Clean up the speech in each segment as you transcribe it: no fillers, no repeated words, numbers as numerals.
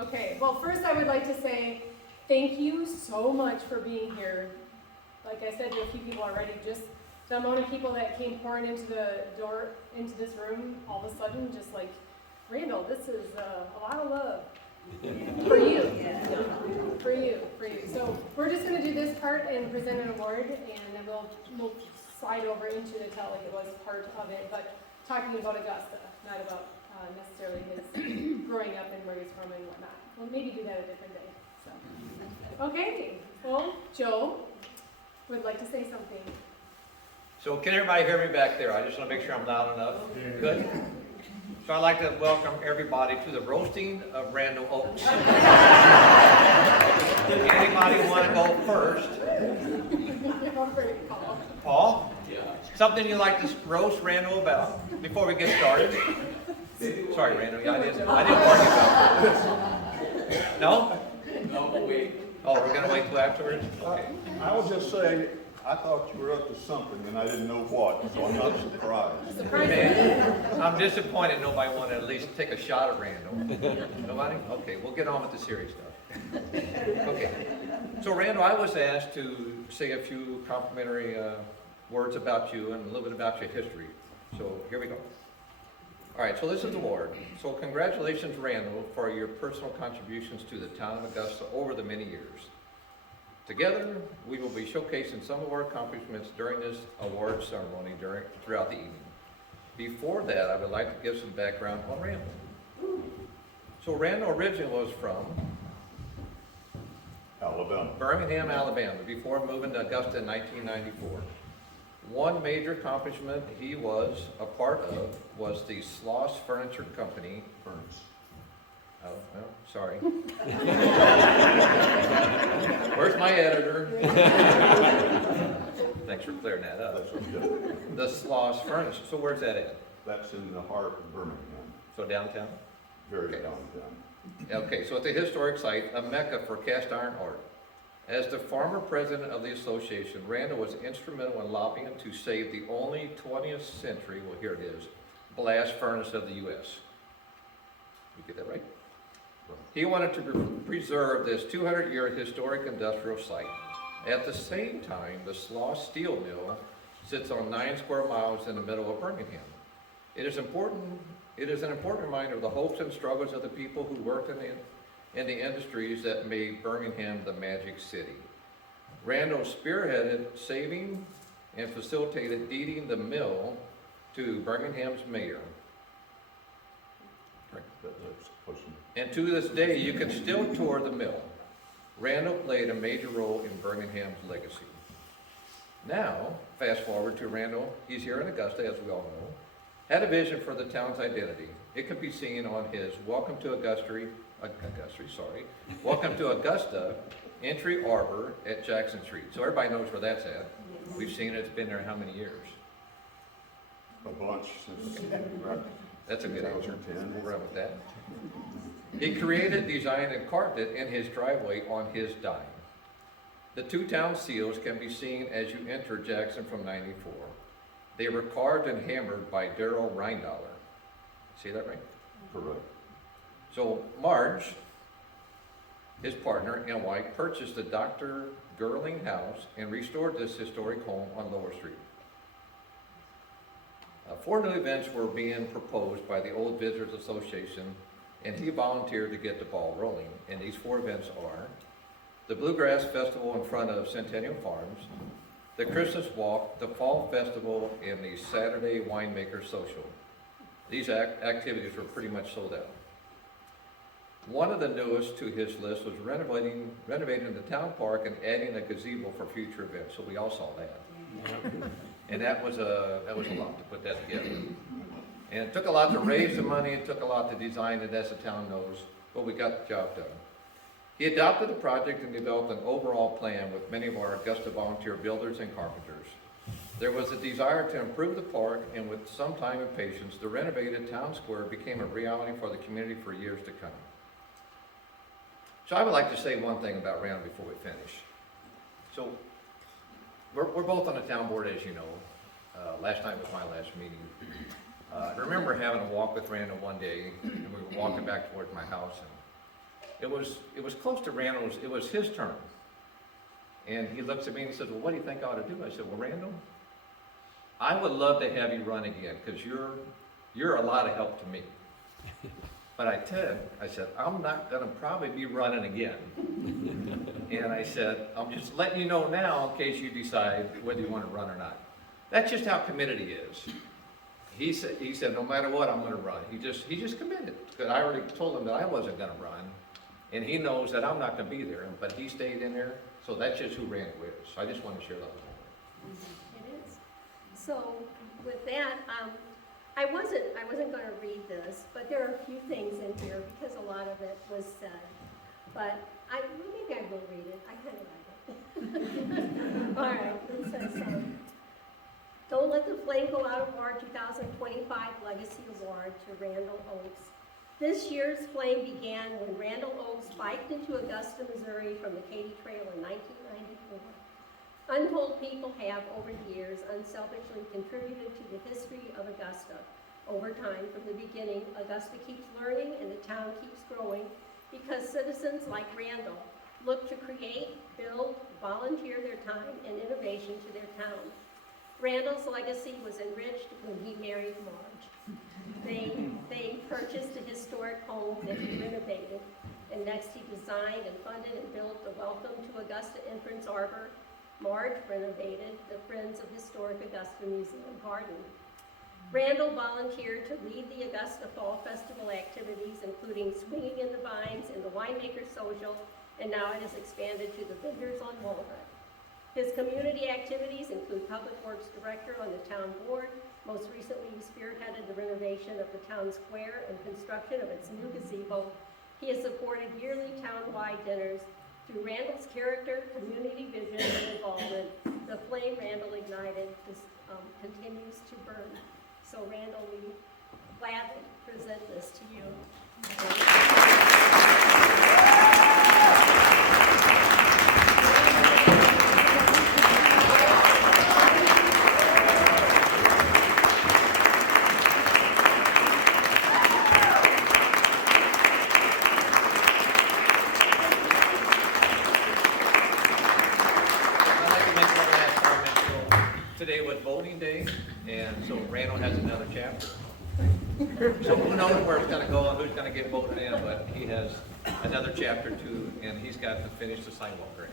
Okay, well, first I would like to say thank you so much for being here. Like I said to a few people already, just the amount of people that came pouring into the door, into this room, all of a sudden, just like, Randal, this is a lot of love. For you. For you. So we're just going to do this part and present an award, and then we'll slide over into the TILIW was part of it, but talking about Augusta, not about necessarily his growing up and where he's from and whatnot. We'll maybe do that a different day. So, okay. Well, Joe would like to say something. So can everybody hear me back there? I just want to make sure I'm loud enough. Good. So I'd like to welcome everybody to the roasting of Randal Oaks. Anybody want to go first? Paul? Yeah. Something you'd like to roast Randal about before we get started? Sorry, Randal. Yeah, I didn't warn you about. No? No, wait. Oh, we're going to wait till afterwards? Okay. I will just say, I thought you were up to something and I didn't know what, so I'm not surprised. Man, I'm disappointed nobody wanted to at least take a shot at Randal. Nobody? Okay, we'll get on with the serious stuff. Okay. So Randal, I was asked to say a few complimentary words about you and a little bit about your history. So here we go. All right, so this is the award. So congratulations, Randal, for your personal contributions to the town of Augusta over the many years. Together, we will be showcasing some of our accomplishments during this award ceremony throughout the evening. Before that, I would like to give some background on Randal. So Randal originally was from Alabama. Birmingham, Alabama, before moving to Augusta in 1994. One major accomplishment he was a part of was the Sloss Furniture Company. Furnace. Oh, well, sorry. Where's my editor? Thanks for clearing that up. That's okay. The Sloss Furnace. So where's that at? That's in the heart of Birmingham, So downtown? very Okay. downtown. Okay, so it's a historic site, a mecca for cast iron art. As the former president of the association, Randal was instrumental in lobbying to save the only 20th century, well here it is, blast furnace of the U.S. You get that right? He wanted to preserve this 200-year historic industrial site. At the same time, the Sloss Steel Mill sits on 9 square miles in the middle of Birmingham. It is an important reminder of the hopes and struggles of the people who worked in the industries that made Birmingham the magic city. Randal spearheaded saving and facilitated deeding the mill to Birmingham's mayor. That's close enough. And to this day, you can still tour the mill. Randal played a major role in Birmingham's legacy. Now, fast forward to Randal. He's here in Augusta, as we all know. Had a vision for the town's identity. It can be seen on his Welcome to Augusta Entry Arbor at Jackson Street. So everybody knows where that's at. We've seen it. It's been there how many years? A bunch since, That's a good answer. 2010. We'll run with that. He created, designed, and carved it in his driveway on his dime. The two town seals can be seen as you enter Jackson from 94. They were carved and hammered by Darrell Randal. See that right? Correct. So Marge, his partner and wife, purchased the Dr. Gerling house and restored this historic home on Lower Street. 4 new events were being proposed by the Old Visitors Association, and he volunteered to get the ball rolling. And these 4 events are the Bluegrass Festival in front of Centennial Farms, the Christmas Walk, the Fall Festival, and the Saturday Winemaker Social. These activities were pretty much sold out. One of the newest to his list was renovating the town park and adding a gazebo for future events. So we all saw that. And that was a lot to put that together. And it took a lot to raise the money, it took a lot to design it, as the town knows, but we got the job done. He adopted the project and developed an overall plan with many of our Augusta volunteer builders and carpenters. There was a desire to improve the park, and with some time and patience, the renovated town square became a reality for the community for years to come. So I would like to say one thing about Randal before we finish. So we're both on the town board, as you know. Last night was my last meeting. I remember having a walk with Randal one day, and we were walking back towards my house, and it was close to Randall's, it was his turn. And he looks at me and he says, well, what do you think I ought to do? I said, well, Randall, I would love to have you run again, because you're a lot of help to me. But I said, I'm not gonna probably be running again. And I said, I'm just letting you know now in case you decide whether you want to run or not. That's just how committed he is. He said, no matter what, I'm gonna run. He just committed, because I already told him that I wasn't gonna run. And he knows that I'm not gonna be there, but he stayed in there. So that's just who Randall is. So I just want to share that with him. It is. So with that, I wasn't going to read this, but there are a few things in here because a lot of it was said. But maybe I will read it. I kind of like it. All right. It says, "Don't Let the Flame Go Out Award 2025 Legacy Award to Randal Oaks. This year's flame began when Randal Oaks biked into Augusta, Missouri from the Katy Trail in 1994. Untold people have, over the years, unselfishly contributed to the history of Augusta. Over time, from the beginning, Augusta keeps learning and the town keeps growing because citizens like Randal look to create, build, volunteer their time and innovation to their town. Randal's legacy was enriched when he married Marge. They purchased a historic home that he renovated, and next he designed and funded and built the Welcome to Augusta Entrance Arbor. Marge renovated the Friends of Historic Augusta Museum Garden. Randal volunteered to lead the Augusta Fall Festival activities, including Swinging in the Vines and the Winemaker Social, and now it has expanded to the Vendors on Walnut. His community activities include Public Works Director on the town board. Most recently, he spearheaded the renovation of the town square and construction of its new gazebo. He has supported yearly town-wide dinners. Through Randal's character, community vision, and involvement, the flame Randal ignited continues to burn. So Randal, we gladly present this to you. Today was voting day, and so Randall has another chapter. So who knows where it's gonna go and who's gonna get voted in, but he has another chapter too, and he's got to finish the sidewalk grant.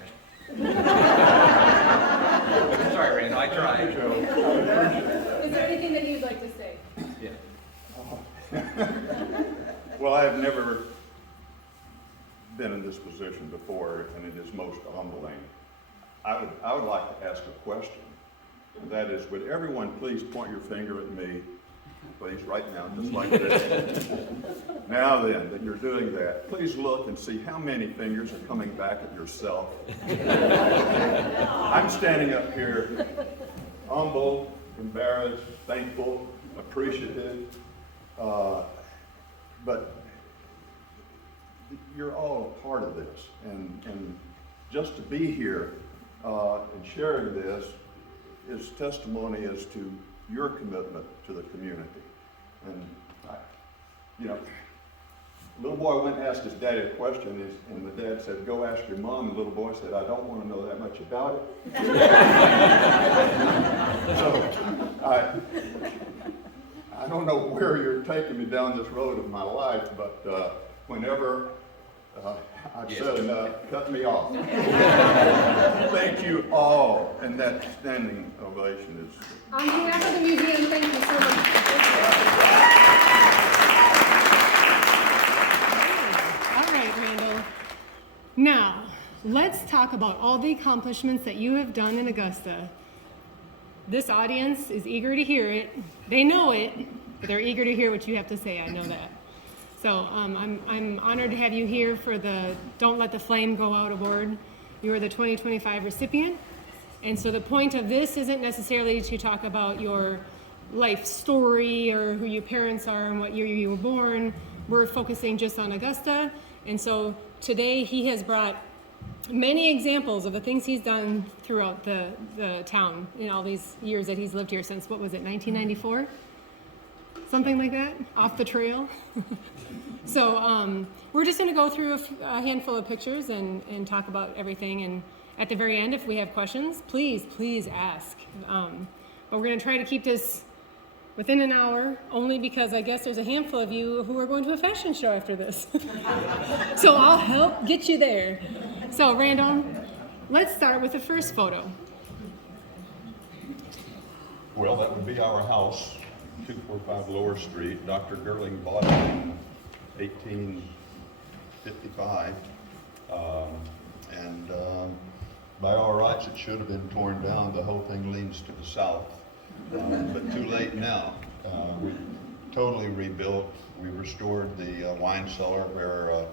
Sorry, Randall, I tried. Is there anything that you'd like to say? Yeah. Well, I have never been in this position before, and it is most humbling. I would like to ask a question. And that is, would everyone please point your finger at me, please, right now, just like this. Now then, that you're doing that, please look and see how many fingers are coming back at yourself. I'm standing up here, humble, embarrassed, thankful, appreciative, but you're all a part of this, and just to be here and sharing this is testimony as to your commitment to the community. And little boy went and asked his daddy a question, and the dad said, "Go ask your mom." And the little boy said, "I don't want to know that much about it." So I don't know where you're taking me down this road of my life, but whenever I've said enough, cut me off. Thank you all, and that standing ovation is... On behalf of the museum, thank you so much. All right, Randal. Now, let's talk about all the accomplishments that you have done in Augusta. This audience is eager to hear it. They know it, but they're eager to hear what you have to say. I know that. So I'm honored to have you here for the Don't Let the Flame Go Out Award. You are the 2025 recipient. And so the point of this isn't necessarily to talk about your life story or who your parents are and what year you were born. We're focusing just on Augusta. And so today he has brought many examples of the things he's done throughout the town in all these years that he's lived here since, what was it, 1994? Something like that, off the trail. So we're just going to go through a handful of pictures and talk about everything. And at the very end, if we have questions, please ask. But we're going to try to keep this within an hour, only because I guess there's a handful of you who are going to a fashion show after this. So I'll help get you there. So Randall, let's start with the first photo. Well, that would be our house, 245 Lower Street. Dr. Gerling bought it in 1855. By all rights, it should have been torn down. The whole thing leans to the south, but too late now. We totally rebuilt. We restored the wine cellar where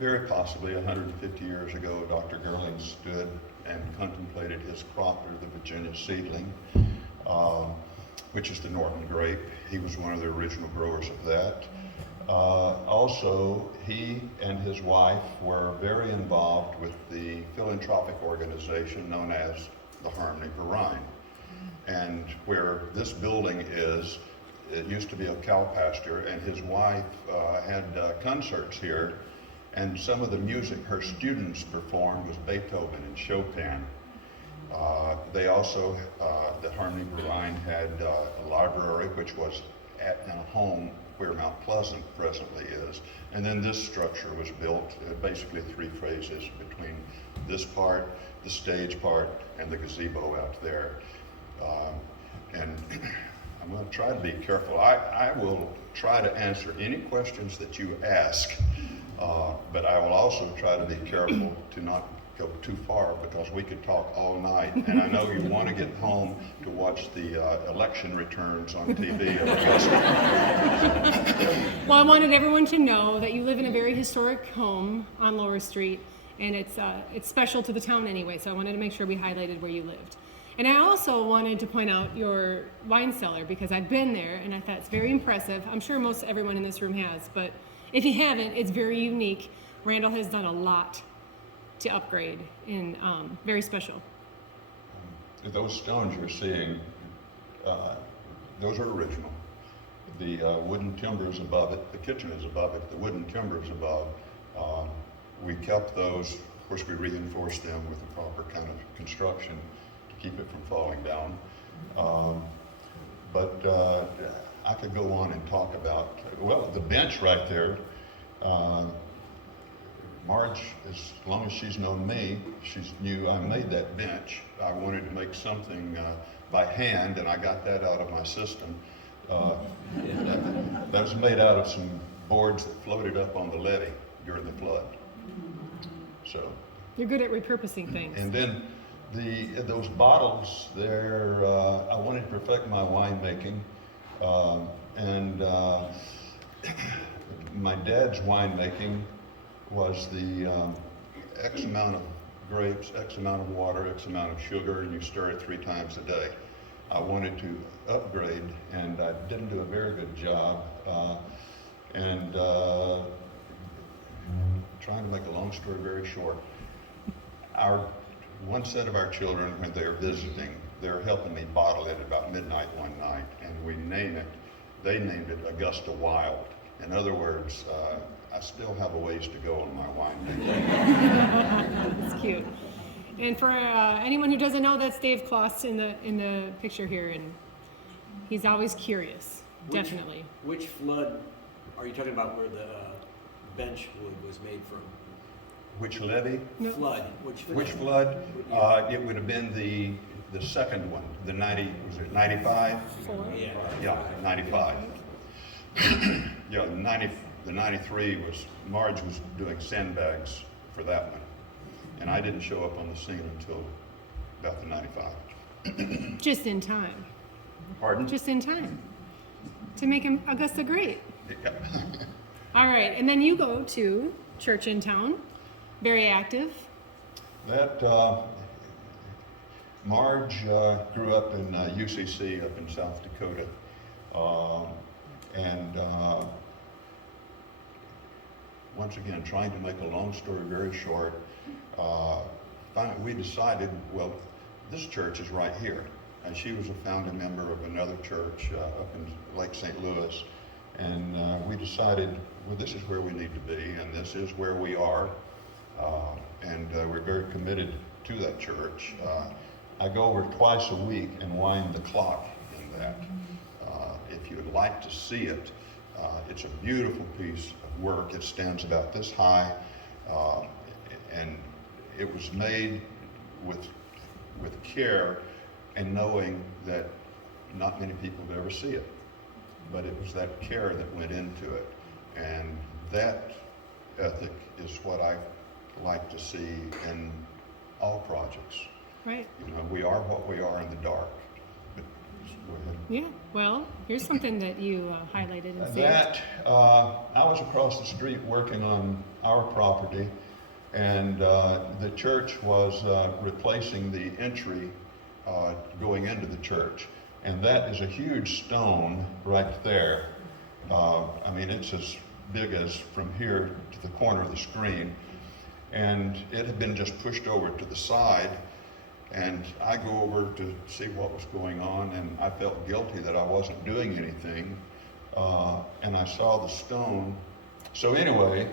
very possibly 150 years ago, Dr. Gerling stood and contemplated his crop, or the Virginia seedling, which is the Norton grape. He was one of the original growers of that. Also, he and his wife were very involved with the philanthropic organization known as the Harmony for Rhine. And where this building is, it used to be a cow pasture, and his wife had concerts here, and some of the music her students performed was Beethoven and Chopin. They also, the Harmony for Rhine had a library, which was at a home where Mount Pleasant presently is. And then this structure was built, basically 3 phases between this part, the stage part, and the gazebo out there. And I'm going to try to be careful. I will try to answer any questions that you ask, but I will also try to be careful to not go too far, because we could talk all night. And I know you want to get home to watch the election returns on TV. Well, I wanted everyone to know that you live in a very historic home on Lower Street, and it's special to the town anyway, so I wanted to make sure we highlighted where you lived. And I also wanted to point out your wine cellar, because I've been there and I thought it's very impressive. I'm sure most everyone in this room has, but if you haven't, it's very unique. Randall has done a lot to upgrade, and very special. Those stones you're seeing, those are original. The wooden timbers above it, the kitchen is above it, the wooden timbers above, we kept those. Of course, we reinforced them with the proper kind of construction to keep it from falling down. But I could go on and talk about, well, the bench right there. Marge, as long as she's known me, she knew I made that bench. I wanted to make something by hand, and I got that out of my system. That was made out of some boards that floated up on the levee during the flood. So You're good at repurposing things. And then those bottles there, I wanted to perfect my winemaking, and my dad's winemaking was the X amount of grapes, X amount of water, X amount of sugar, and you stir it 3 times a day. I wanted to upgrade, and I didn't do a very good job. Trying to make a long story very short, one set of our children, when they're visiting, they're helping me bottle it about midnight one night, and they named it Augusta Wild. In other words, I still have a ways to go on my wine. That's cute. And for anyone who doesn't know, that's Dave Kloss in the picture here, and he's always curious, definitely. Which flood are you talking about, where the bench wood was made from? Which levee? No. Flood. Which flood? It would have been the second one, the 95? 4. Yeah. Yeah, 95. Yeah, the 93 was, Marge was doing sandbags for that one. And I didn't show up on the scene until about the 95. Just in time. Pardon? Just in time to make Augusta great. Yeah. All right, and then you go to Church in Town, very active. That, Marge grew up in UCC up in South Dakota. Once again, trying to make a long story very short, finally we decided, well, this church is right here. And she was a founding member of another church up in Lake St. Louis. And we decided, well, this is where we need to be, and this is where we are. And we're very committed to that church. I go over twice a week and wind the clock in that. If you would like to see it, it's a beautiful piece of work. It stands about this high, and it was made with care and knowing that not many people would ever see it. But it was that care that went into it. And that ethic is what I like to see in all projects. Right. You know, we are what we are in the dark. But go ahead. Yeah. Well, here's something that you highlighted and saved. That, I was across the street working on our property, and the church was replacing the entry going into the church. And that is a huge stone right there. I mean, it's as big as from here to the corner of the screen. And it had been just pushed over to the side. And I go over to see what was going on, and I felt guilty that I wasn't doing anything. And I saw the stone. So anyway,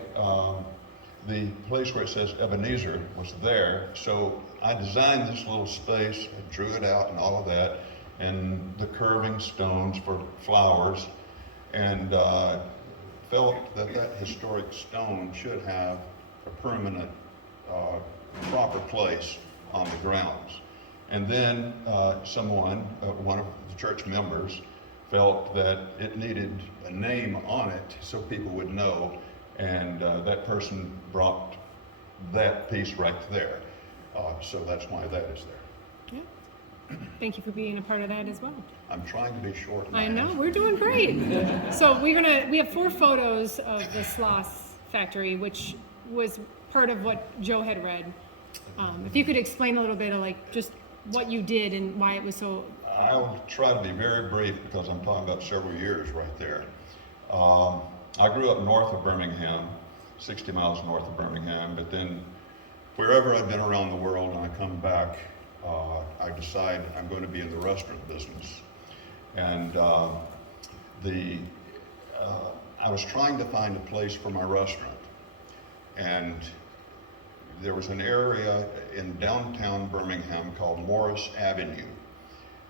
the place where it says Ebenezer was there. So I designed this little space, I drew it out and all of that, and the curving stones for flowers, and felt that that historic stone should have a permanent, proper place on the grounds. And then someone, one of the church members, felt that it needed a name on it so people would know, and that person brought that piece right there. So that's why that is there. Yeah. Thank you for being a part of that as well. I'm trying to be short. I know, we're doing great. So we have 4 photos of the Sloss factory, which was part of what Joe had read. If you could explain a little bit of like just what you did and why it was so. I'll try to be very brief because I'm talking about several years right there. I grew up north of Birmingham, 60 miles north of Birmingham, but then wherever I've been around the world and I come back, I decide I'm going to be in the restaurant business. And I was trying to find a place for my restaurant. And there was an area in downtown Birmingham called Morris Avenue.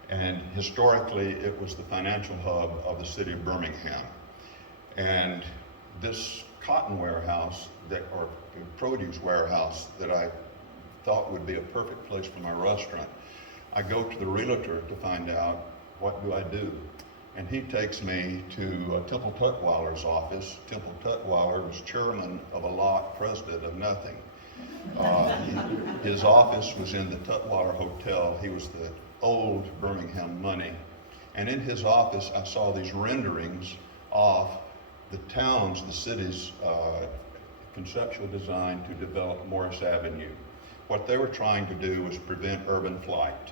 And historically, it was the financial hub of the city of Birmingham. And this cotton warehouse, or produce warehouse that I thought would be a perfect place for my restaurant, I go to the realtor to find out, what do I do? And he takes me to Temple Tutwiler's office. Temple Tutwiler was chairman of a lot, president of nothing. His office was in the Tutwiler Hotel. He was the old Birmingham money. And in his office, I saw these renderings of the city's conceptual design to develop Morris Avenue. What they were trying to do was prevent urban flight.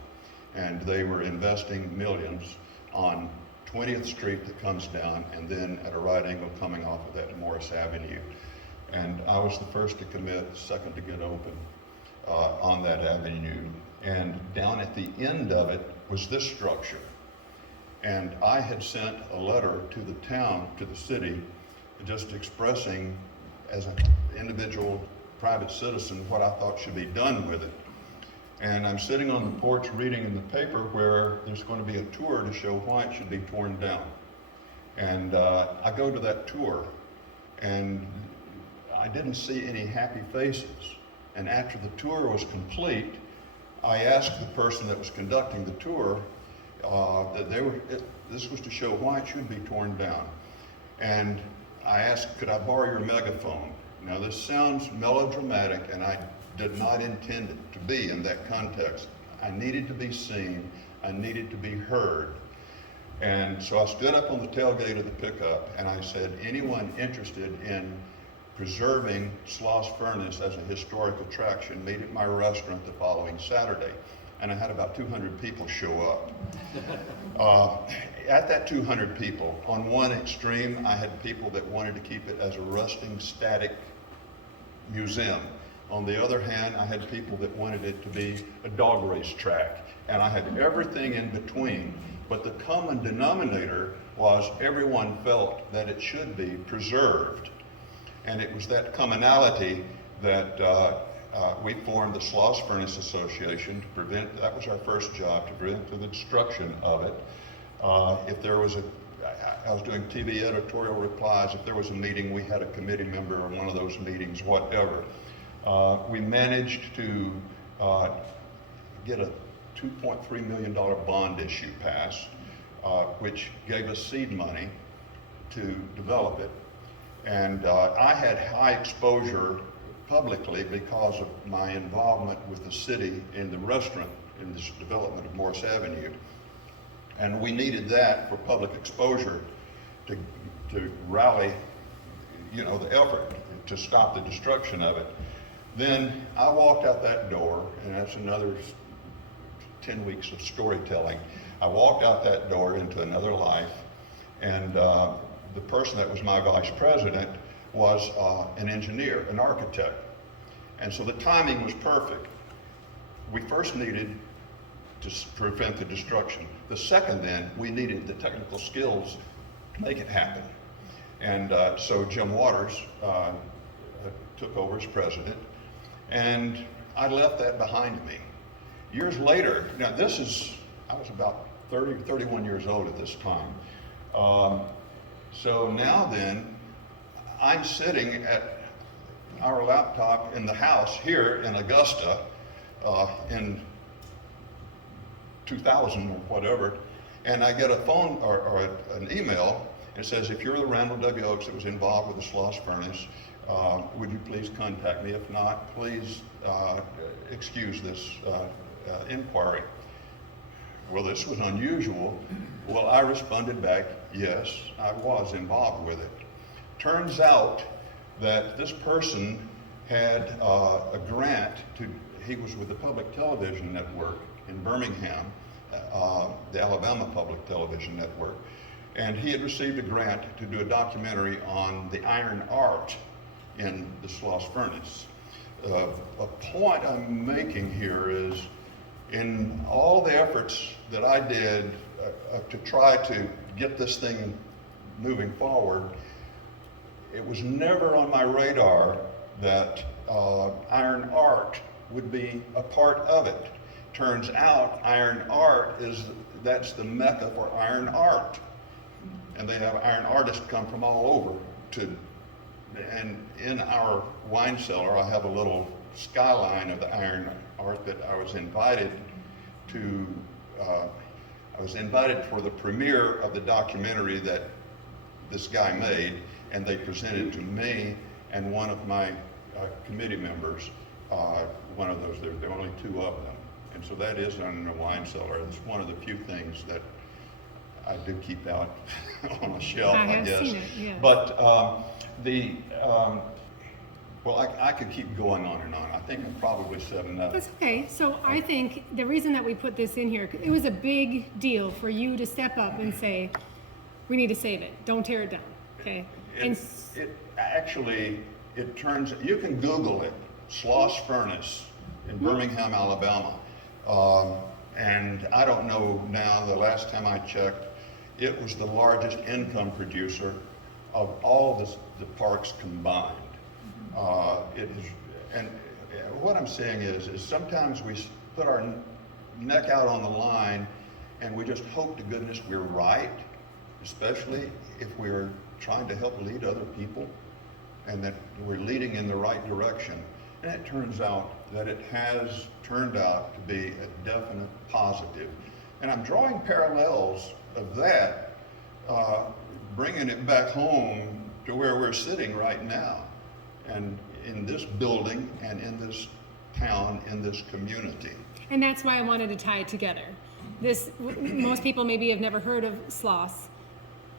And they were investing millions on 20th Street that comes down, and then at a right angle coming off of that Morris Avenue. And I was the first to commit, the second to get open on that avenue. And down at the end of it was this structure. And I had sent a letter to the town, to the city, just expressing as an individual private citizen what I thought should be done with it. And I'm sitting on the porch reading in the paper where there's going to be a tour to show why it should be torn down. And I go to that tour, and I didn't see any happy faces. And after the tour was complete, I asked the person that was conducting the tour this was to show why it should be torn down. And I asked, could I borrow your megaphone? Now this sounds melodramatic, and I did not intend it to be in that context. I needed to be seen, I needed to be heard. And so I stood up on the tailgate of the pickup and I said, anyone interested in preserving Sloss Furnace as a historic attraction, meet at my restaurant the following Saturday. And I had about 200 people show up. At that 200 people, on one extreme, I had people that wanted to keep it as a rusting, static museum. On the other hand, I had people that wanted it to be a dog race track. And I had everything in between. but the common denominator was everyone felt that it should be preserved. And it was that commonality that we formed the Sloss Furnace Association to prevent, that was our first job, to prevent the destruction of it. If there was I was doing TV editorial replies, if there was a meeting, we had a committee member in one of those meetings, whatever. We managed to get a $2.3 million bond issue passed, which gave us seed money to develop it. And I had high exposure publicly because of my involvement with the city in the restaurant in this development of Morris Avenue. And we needed that for public exposure to rally, you know, the effort to stop the destruction of it. Then I walked out that door, and that's another 10 weeks of storytelling. I walked out that door into another life, and the person that was my vice president was an engineer, an architect. And so the timing was perfect. We first needed to prevent the destruction. The second then, we needed the technical skills to make it happen. And so Jim Waters took over as president, and I left that behind me. Years later, now I was about 31 years old at this time. So now then, I'm sitting at our laptop in the house here in Augusta in 2000 or whatever, and I get a phone or an email. It says, if you're the Randal W. Oaks that was involved with the Sloss Furnace, would you please contact me? If not, please excuse this inquiry. Well, this was unusual. Well, I responded back, yes, I was involved with it. Turns out that this person had a grant he was with the Public Television Network in Birmingham, the Alabama Public Television Network, and he had received a grant to do a documentary on the iron art in the Sloss Furnace. A point I'm making here is, in all the efforts that I did to try to get this thing moving forward, it was never on my radar that iron art would be a part of it. Turns out iron art that's the mecca for iron art. And they have iron artists come from all over and in our wine cellar, I have a little skyline of the iron art that I was invited to. I was invited for the premiere of the documentary that this guy made, and they presented to me and one of my committee members, one of those. There are only two of them. And so that is in the wine cellar. It's one of the few things that I do keep out on a shelf, I guess. Seen it, yeah. But well, I could keep going on and on. I think I'm probably said enough. That's okay. So I think the reason that we put this in here, it was a big deal for you to step up and say, we need to save it. Don't tear it down. Okay. It turns, you can Google it, Sloss Furnace in Birmingham, Alabama. And I don't know now, the last time I checked, it was the largest income producer of all the parks combined. It is, and what I'm saying is sometimes we put our neck out on the line and we just hope to goodness we're right, especially if we're trying to help lead other people and that we're leading in the right direction. And it turns out that it has turned out to be a definite positive. And I'm drawing parallels of that, bringing it back home to where we're sitting right now, and in this building and in this town, in this community. And that's why I wanted to tie it together. Most people maybe have never heard of Sloss,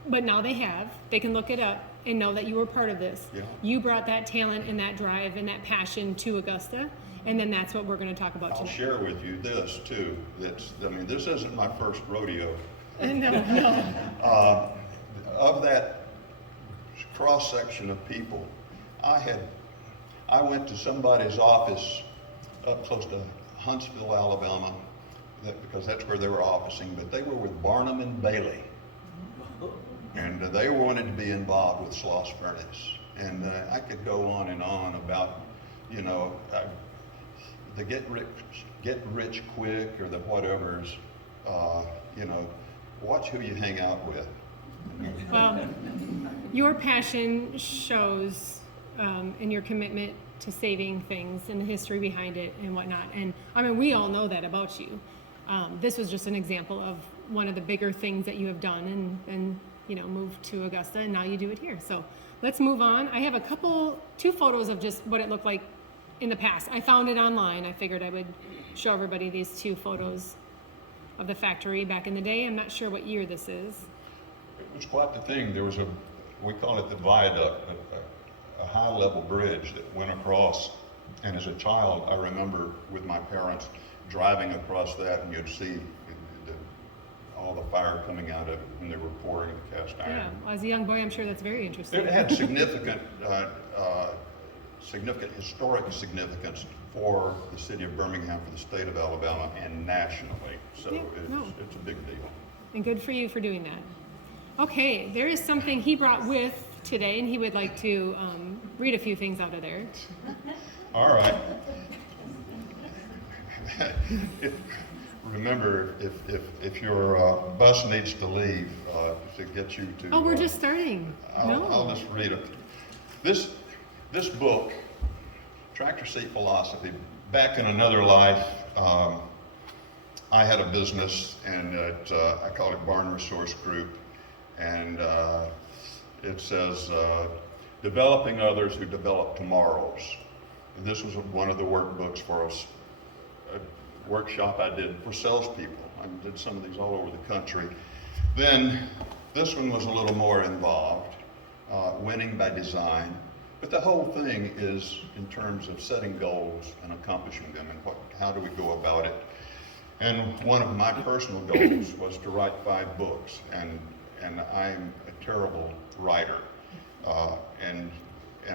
but now they have. They can look it up and know that you were part of this. Yeah. You brought that talent and that drive and that passion to Augusta, and then that's what we're going to talk about I'll today. share with you this too. This isn't my first rodeo. No. Of that cross section of people, I went to somebody's office up close to Huntsville, Alabama, because that's where they were officing, but they were with Barnum and Bailey. And they wanted to be involved with Sloss Furnace. And I could go on and on about, you know, the get rich quick or the whatevers. You know, watch who you hang out with. Well, your passion shows in your commitment to saving things and the history behind it and whatnot. And I mean, we all know that about you. This was just an example of one of the bigger things that you have done and you know, moved to Augusta, and now you do it here. So let's move on. I have two photos of just what it looked like in the past. I found it online. I figured I would show everybody these two photos of the factory back in the day. I'm not sure what year this is. It was quite the thing. There was we call it the viaduct, a high-level bridge that went across. And as a child, I remember with my parents driving across that, and you'd see all the fire coming out of it when they were pouring the cast iron. Yeah, as a young boy, I'm sure that's very interesting. It had significant historic significance for the city of Birmingham, for the state of Alabama, and nationally. So Yeah, it's a big deal. And good for you for doing that. Okay, there is something he brought with today, and he would like to read a few things out of there. All right. Remember, if your bus needs to leave to get you to... Oh, we're just starting. I'll just read it. This book, Tractor Seat Philosophy, back in another life, I had a business, and I call it Barn Resource Group, and it says, developing others who develop tomorrows. And this was one of the workbooks for us. Workshop I did for salespeople. I did some of these all over the country. Then this one was a little more involved, winning by design. But the whole thing is in terms of setting goals and accomplishing them, and how do we go about it. And one of my personal goals was to write 5 books, and I'm a terrible writer. And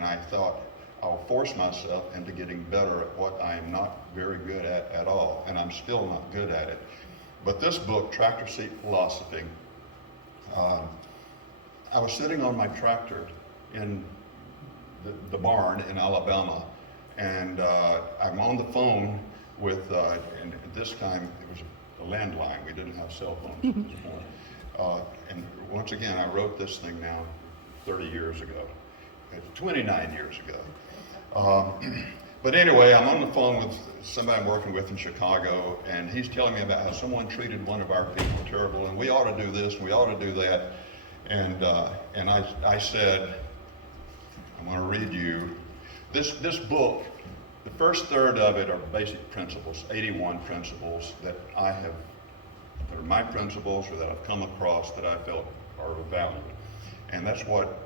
I thought, I'll force myself into getting better at what I am not very good at all, and I'm still not good at it. But this book, Tractor Seat Philosophy, I was sitting on my tractor in the barn in Alabama, and I'm on the phone with, and this time it was a landline. We didn't have cell phones at this point. And once again, I wrote this thing now 30 years ago, 29 years ago. But anyway, I'm on the phone with somebody I'm working with in Chicago, and he's telling me about how someone treated one of our people terrible, and we ought to do this, and we ought to do that. And I said, I'm going to read you this book. The first third of it are basic principles, 81 principles that are my principles, or that I've come across that I felt are of value. And that's what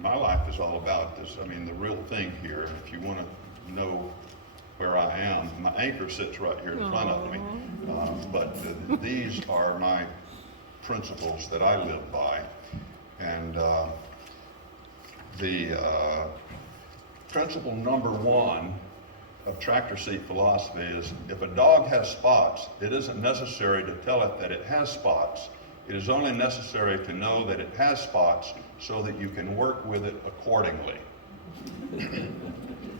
my life is all about. The real thing here. If you want to know where I am, my anchor sits right here in front of me. But these are my principles that I live by. And the principle number 1 of Tractor Seat Philosophy is, if a dog has spots, it isn't necessary to tell it that it has spots. It is only necessary to know that it has spots so that you can work with it accordingly.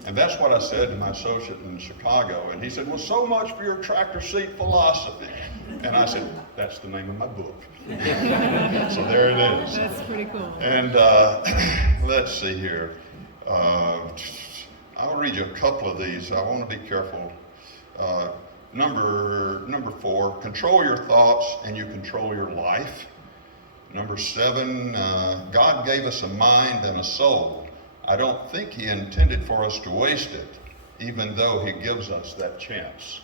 And that's what I said to my associate in Chicago. And he said, well, so much for your Tractor Seat Philosophy. And I said, that's the name of my book. So there it is. That's pretty cool. And let's see here. I'll read you a couple of these. I want to be careful. Number 4, control your thoughts and you control your life. Number 7, God gave us a mind and a soul. I don't think he intended for us to waste it, even though he gives us that chance.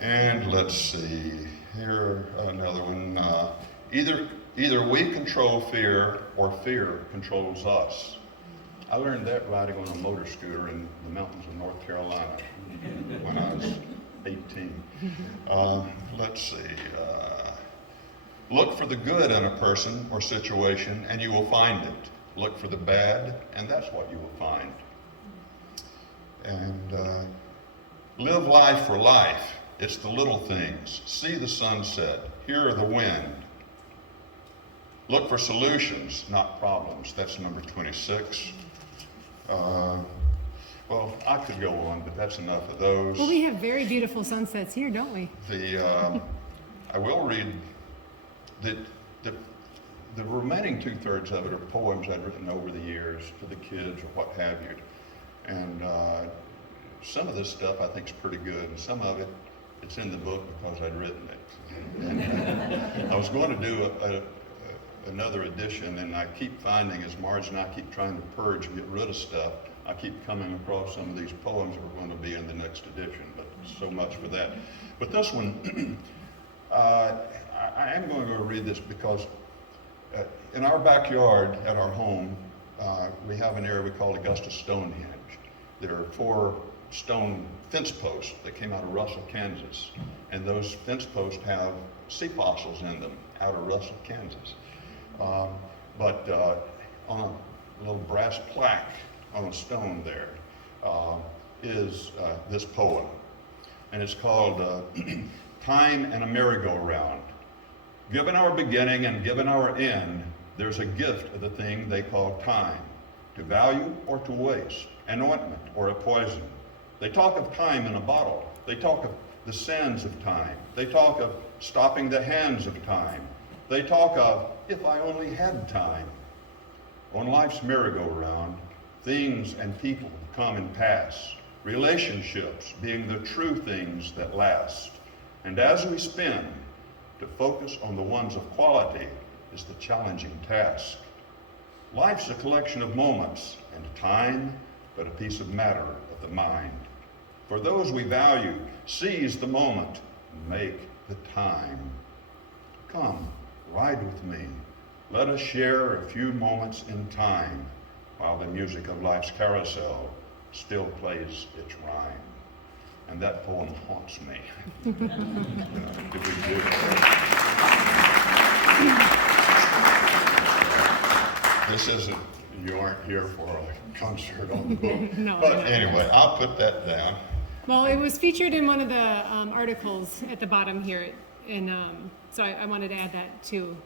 And let's see, here another one. Either we control fear or fear controls us. I learned that riding on a motor scooter in the mountains of North Carolina when I was 18. Let's see. Look for the good in a person or situation and you will find it. Look for the bad and that's what you will find. And live life for life. It's the little things. See the sunset, hear the wind. Look for solutions, not problems. That's number 26. Well, I could go on, but that's enough of those. Well, we have very beautiful sunsets here, don't we? I will read the remaining 2/3 of it are poems I'd written over the years for the kids or what have you. And some of this stuff I think is pretty good, and some of it, it's in the book because I'd written it. And, I was going to do another edition, and I keep finding, as Marge and I keep trying to purge and get rid of stuff, I keep coming across some of these poems that are going to be in the next edition, but so much for that. But this one, I am going to read this because in our backyard at our home, we have an area we call Augusta Stonehenge. There are 4 stone fence posts that came out of Russell, Kansas. And those fence posts have sea fossils in them out of Russell, Kansas. But on a little brass plaque on a stone there is this poem. And it's called Time and a Merry-Go-Round. Given our beginning and given our end, there's a gift of the thing they call time, to value or to waste, an ointment or a poison. They talk of time in a bottle. They talk of the sands of time. They talk of stopping the hands of time. They talk of, if I only had time. On life's merry-go-round, things and people come and pass, relationships being the true things that last. And as we spin, to focus on the ones of quality is the challenging task. Life's a collection of moments, and time but a piece of matter of the mind. For those we value, seize the moment, make the time. Come, ride with me. Let us share a few moments in time while the music of life's carousel still plays its rhyme. And that poem haunts me. This isn't, you aren't here for a concert on the book. No, but no. anyway, I'll put that down. Well, it was featured in one of the articles at the bottom here, and so I wanted to add that too.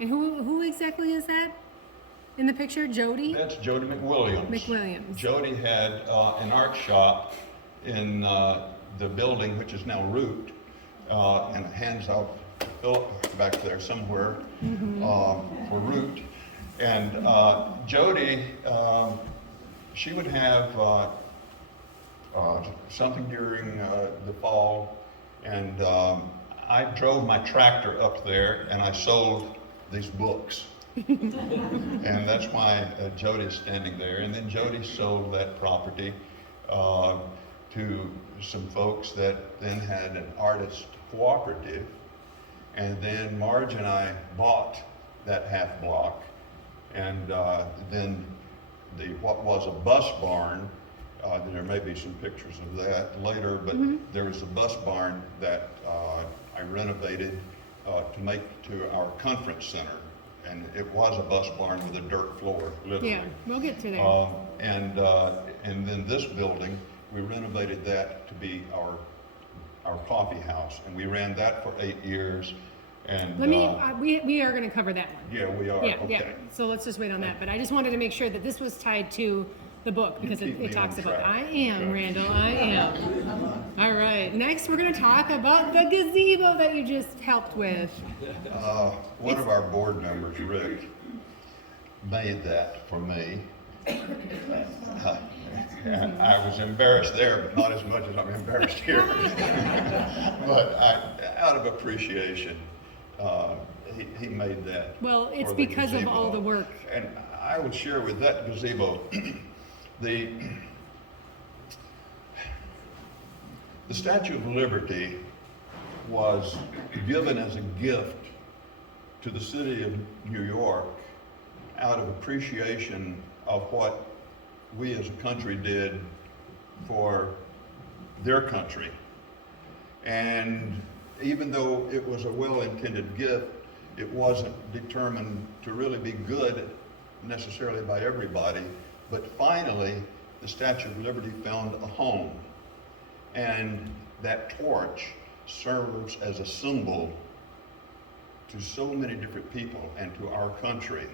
And who exactly is that in the picture? Jody? That's Jody McWilliams. McWilliams. Jody had an art shop in the building, which is now Root, and hands out Philip back there somewhere for Root. And Jody, she would have something during the fall, and I drove my tractor up there and I sold these books. And that's why Jody's standing there. And then Jody sold that property to some folks that then had an artist cooperative. And then Marge and I bought that half block. And then what was a bus barn, there may be some pictures of that later, but there was a bus barn that I renovated to make to our conference center. And it was a bus barn with a dirt floor, literally. Yeah, we'll get to there. And then this building, we renovated that to be our coffee house. And we ran that for 8 years. And Let me, we are going to cover that one. yeah, we are. Yeah, Okay. yeah. So let's just wait on that. But I just wanted to make sure that this was tied to the book because keep me it talks on about. track. I am, Randall. I am. All right. Next, we're going to talk about the gazebo that you just helped with. One of our board members, Rick, made that for me. And I was embarrassed there, but not as much as I'm embarrassed here. But out of appreciation, he made that. Well, it's for the because of all gazebo. the work. And I would share with that gazebo, the Statue of Liberty was given as a gift to the city of New York out of appreciation of what we as a country did for their country. And even though it was a well-intended gift, it wasn't determined to really be good necessarily by everybody. But finally, the Statue of Liberty found a home. And that torch serves as a symbol to so many different people and to our country.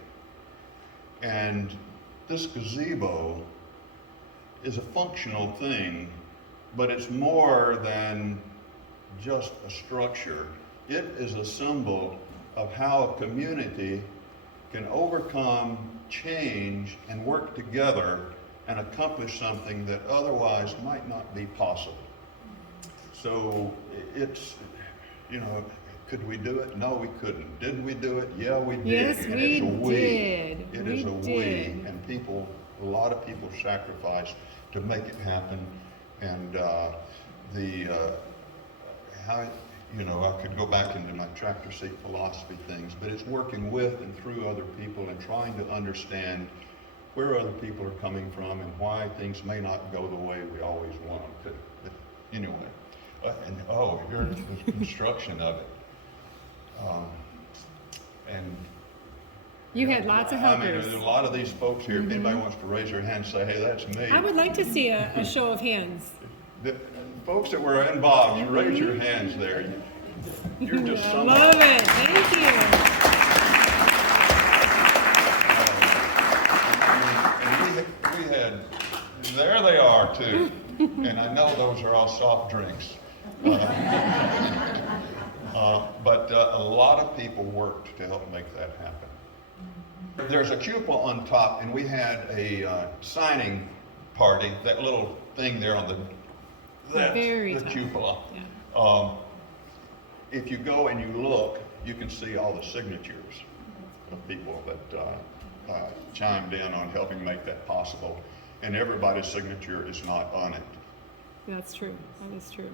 And this gazebo is a functional thing, but it's more than just a structure. It is a symbol of how a community can overcome change and work together and accomplish something that otherwise might not be possible. So it's, you know, could we do it? No, we couldn't. Did we do it? Yeah, we did. Yes, And we it's a we. did. It We is a we, did. and people, a lot of people sacrificed to make it happen. And how, you know, I could go back into my tractor seat philosophy things, but it's working with and through other people and trying to understand where other people are coming from and why things may not go the way we always want them to. But anyway, and oh, here's the construction of it. And You had lots of I mean, helpers. there's a lot of these folks here. If anybody wants to raise their hand and say, "Hey, that's me," I would like to see a show of hands. the folks that were involved, you raise your hands there. You're just I some. love it. Thank you. And we had, there they are too. And I know those are all soft drinks. But a lot of people worked to help make that happen. There's a cupola on top, and we had a signing party, that little thing there on that's Very the top. cupola. Yeah. If you go and you look, you can see all the signatures of people that chimed in on helping make that possible. And everybody's signature is not on it. That's true. That is true.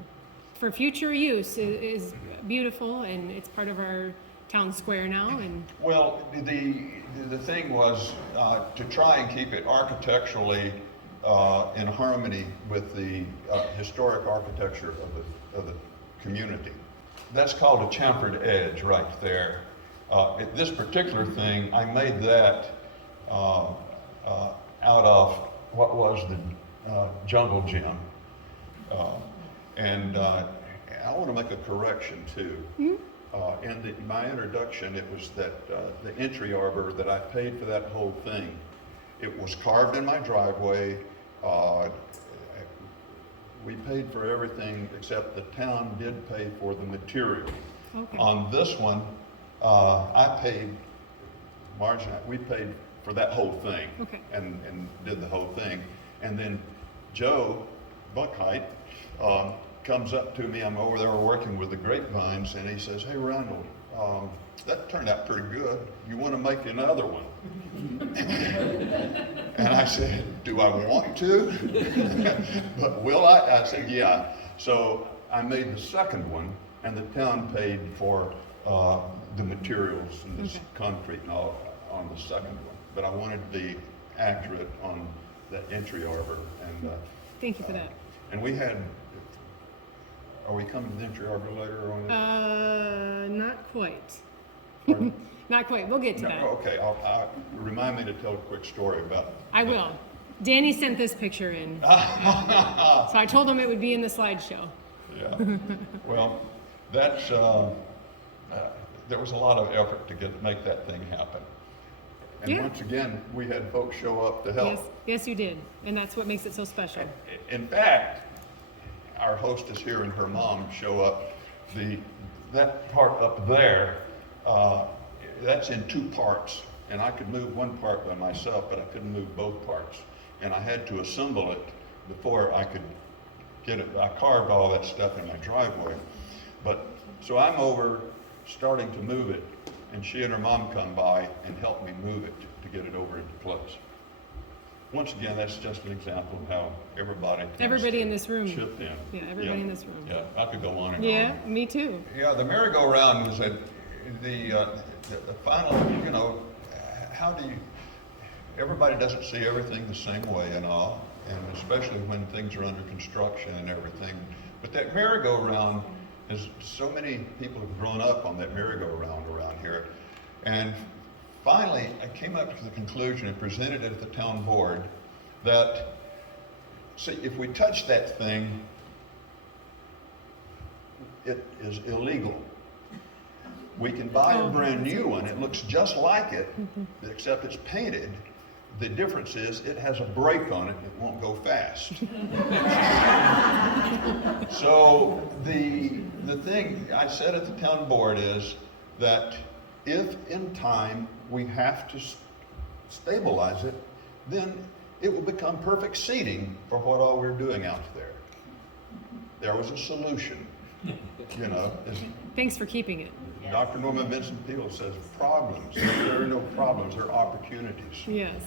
For future use is beautiful, and it's part of our town square now. And Well, the thing was to try and keep it architecturally in harmony with the historic architecture of the community. That's called a chamfered edge right there. This particular thing, I made that out of what was the jungle gym. And I want to make a correction too. In my introduction, it was that the entry arbor that I paid for that whole thing. It was carved in my driveway. We paid for everything except the town did pay for the material. okay. On this one, I paid, Marge and I, we paid for that whole thing. Okay. And did the whole thing. And then Joe Buckheit comes up to me, I'm over there working with the grapevines, and he says, "Hey, Randal, that turned out pretty good. You want to make another one?" And I said, "Do I want to?" But will I? I said, "Yeah." So I made the second one, and the town paid for the materials and this concrete and all on the second one. But I wanted to be accurate on the entry arbor. And Thank you for that. and we had, are we coming to the entry arbor later on? Not quite. Pardon? Not quite. We'll get to No, that. okay, remind me to tell a quick story about. I will. Danny sent this picture in, so I told him it would be in the slideshow. Yeah, well, that's, there was a lot of effort to make that thing happen. And Yeah. once again, we had folks show up to help. Yes, yes, you did, and that's what makes it so special. In fact, our hostess here and her mom show up. That part up there, that's in two parts. And I could move one part by myself, but I couldn't move both parts. And I had to assemble it before I could get it. I carved all that stuff in my driveway. But, so I'm over starting to move it, and she and her mom come by and help me move it to get it over into place. Once again, that's just an example of how everybody tends Everybody to in this room. chip in. Yeah, everybody in this room. Yeah, I could go on and on. Yeah, me too. Yeah, the merry-go-round was the final, you know, how do you, everybody doesn't see everything the same way and all, and especially when things are under construction and everything. But that merry-go-round is, so many people have grown up on that merry-go-round around here. And finally, I came up to the conclusion and presented it at the town board that, see, if we touch that thing, it is illegal. We can buy a brand new one, it looks just like it, except it's painted. The difference is it has a brake on it, it won't go fast. So the thing I said at the town board is that if in time we have to stabilize it, then it will become perfect seating for what all we're doing out there. There was a solution, you know. Thanks for keeping it. Dr. Norman Vincent Peale says problems. There are no problems, there are opportunities. Yes.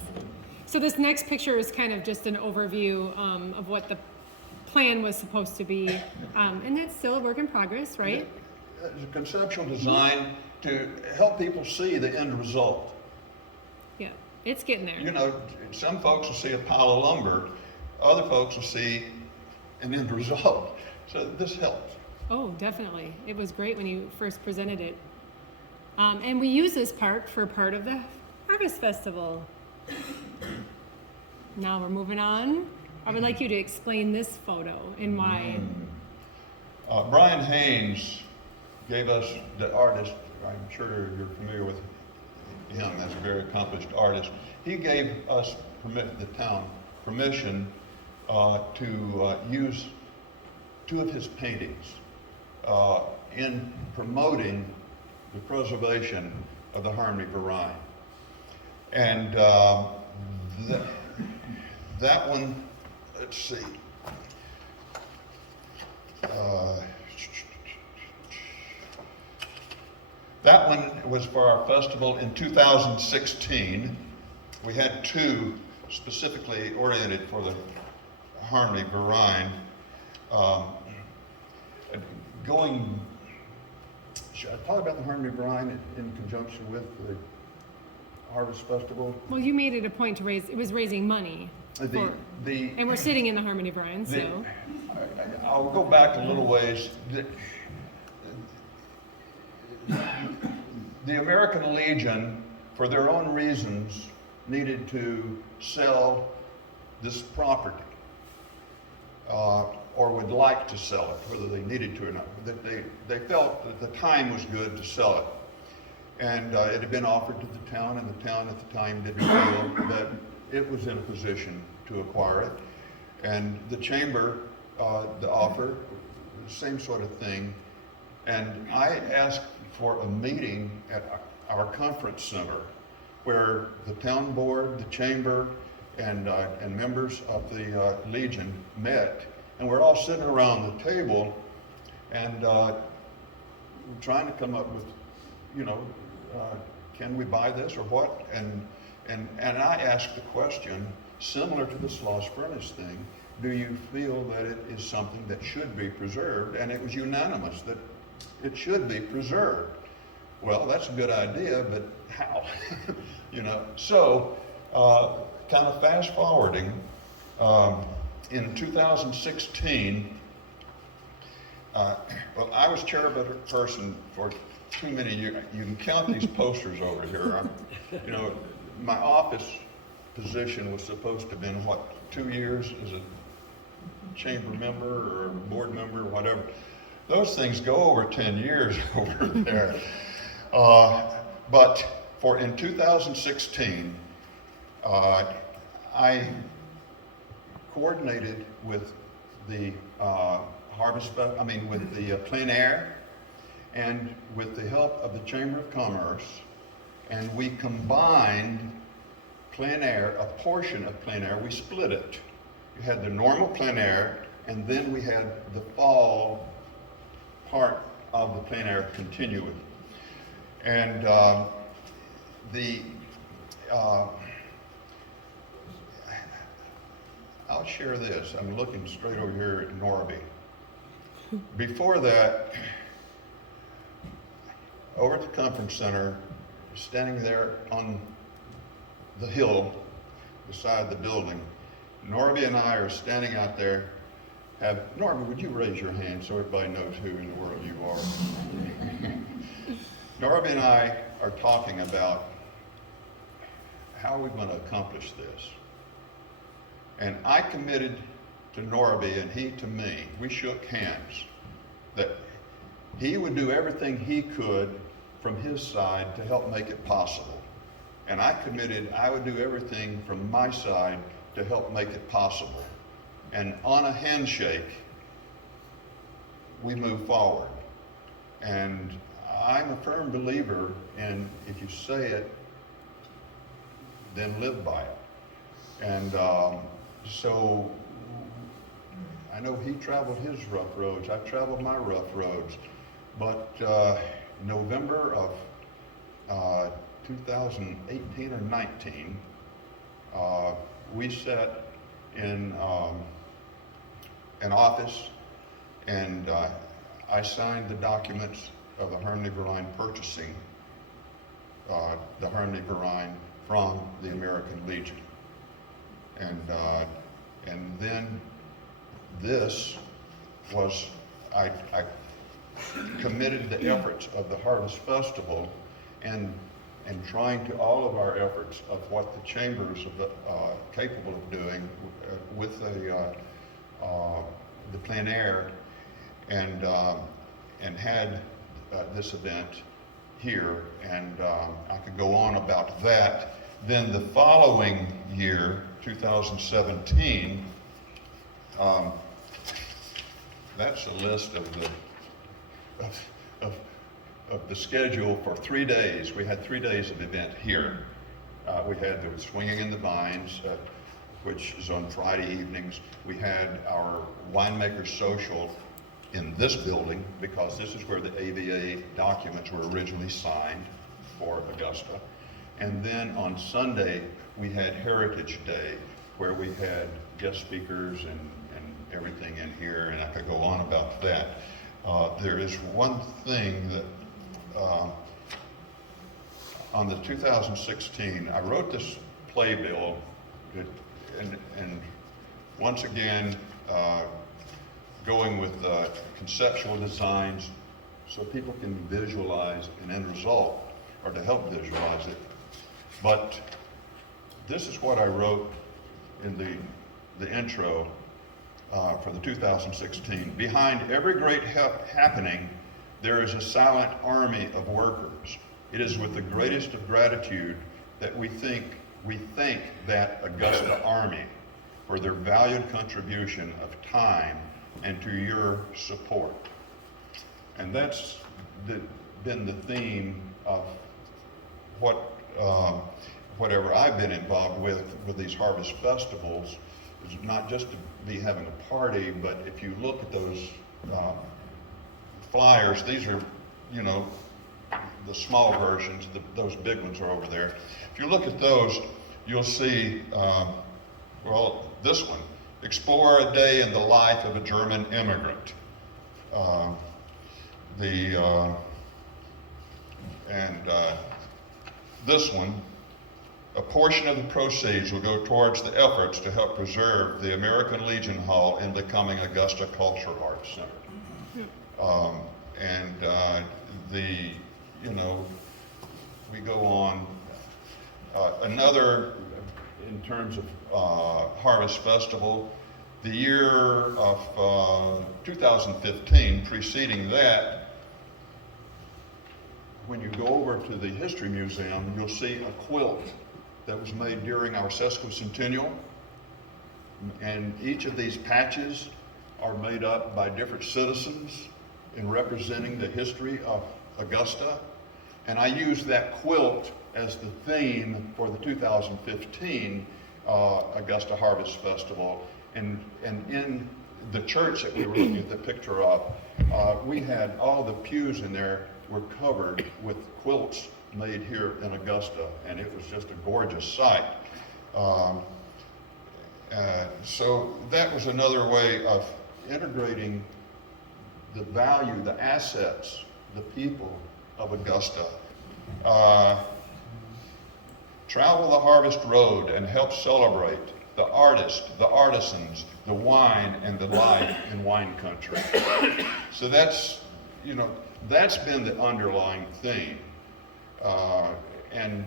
So this next picture is kind of just an overview of what the plan was supposed to be. And that's still a work in progress, right? It's a conceptual design to help people see the end result. Yeah, it's getting there. You know, some folks will see a pile of lumber, other folks will see an end result. So this helps. Oh, definitely. It was great when you first presented it. And we use this park for part of the Harvest Festival. Now we're moving on. I would like you to explain this photo and why. Brian Haynes gave us, the artist, I'm sure you're familiar with him as a very accomplished artist. He gave us, the town, permission to use 2 of his paintings in promoting the preservation of the Harmony Variety. And that one, let's see. That one was for our festival in 2016. We had 2 specifically oriented for the Harmony Variety. Should I talk about the Harmony Variety in conjunction with the Harvest Festival? Well, you made it a point to it was raising money. And we're sitting in the Harmony Brian, so. I'll go back a little ways. The American Legion, for their own reasons, needed to sell this property, or would like to sell it, whether they needed to or not. That they felt that the time was good to sell it. And it had been offered to the town, and the town at the time didn't feel that it was in a position to acquire it. And the chamber, the offer, same sort of thing. And I asked for a meeting at our conference center where the town board, the chamber, and members of the Legion met. And we're all sitting around the table and trying to come up with, you know, can we buy this or what? And I asked the question, similar to the Sloss Furnace thing, do you feel that it is something that should be preserved? And it was unanimous that it should be preserved. Well, that's a good idea, but how? You know, so kind of fast forwarding, in 2016, well, I was chairperson for too many years. You can count these posters over here. You know, my office position was supposed to have been, what, 2 years as a chamber member or board member, whatever. Those things go over 10 years over there. But in 2016, I coordinated with the with the plein air, and with the help of the Chamber of Commerce, and we combined plein air, a portion of plein air, we split it. You had the normal plein air, and then we had the fall part of the plein air continuing. And I'll share this. I'm looking straight over here at Norby. Before that, over at the conference center, standing there on the hill beside the building, Norby and I are standing out there. Norby, would you raise your hand so everybody knows who in the world you are? Norby and I are talking about how are we going to accomplish this. And I committed to Norby and he to me, we shook hands, that he would do everything he could from his side to help make it possible. And I committed I would do everything from my side to help make it possible. And on a handshake, we move forward. And I'm a firm believer in if you say it, then live by it. And so I know he traveled his rough roads, I've traveled my rough roads, but November of 2018 or 19, we sat in an office, and I signed the documents of the Harmony-Verine purchasing the Harmony-Verine from the American Legion. And then this was, I committed the efforts of the Harvest Festival and trying to all of our efforts of what the chambers are capable of doing with the plein air, and had this event here, and I could go on about that. Then the following year, 2017, that's a list of the schedule for 3 days. We had 3 days of event here. We had the Swinging in the Vines, which is on Friday evenings. We had our winemaker social in this building, because this is where the AVA documents were originally signed for Augusta. And then on Sunday, we had Heritage Day, where we had guest speakers and everything in here, and I could go on about that. There is one thing that, on the 2016, I wrote this playbill, and once again, going with conceptual designs so people can visualize an end result, or to help visualize it. But this is what I wrote in the intro for the 2016. Behind every great happening, there is a silent army of workers. It is with the greatest of gratitude that we thank that Augusta Army for their valued contribution of time and to your support. And that's been the theme of whatever I've been involved with these harvest festivals, is not just to be having a party, but if you look at those flyers, these are, you know, the small versions, those big ones are over there. If you look at those, you'll see, well, this one, explore a day in the life of a German immigrant. This one, a portion of the proceeds will go towards the efforts to help preserve the American Legion Hall in becoming Augusta Culture Arts Center. We go on. Another, in terms of Harvest Festival, the year of 2015, preceding that, when you go over to the History Museum, you'll see a quilt that was made during our sesquicentennial. And each of these patches are made up by different citizens in representing the history of Augusta. And I used that quilt as the theme for the 2015 Augusta Harvest Festival. And in the church that we were looking at the picture of, we had all the pews in there were covered with quilts made here in Augusta, and it was just a gorgeous sight. So that was another way of integrating the value, the assets, the people of Augusta. Travel the Harvest Road and help celebrate the artists, the artisans, the wine, and the life in wine country. So that's, that's been the underlying theme. And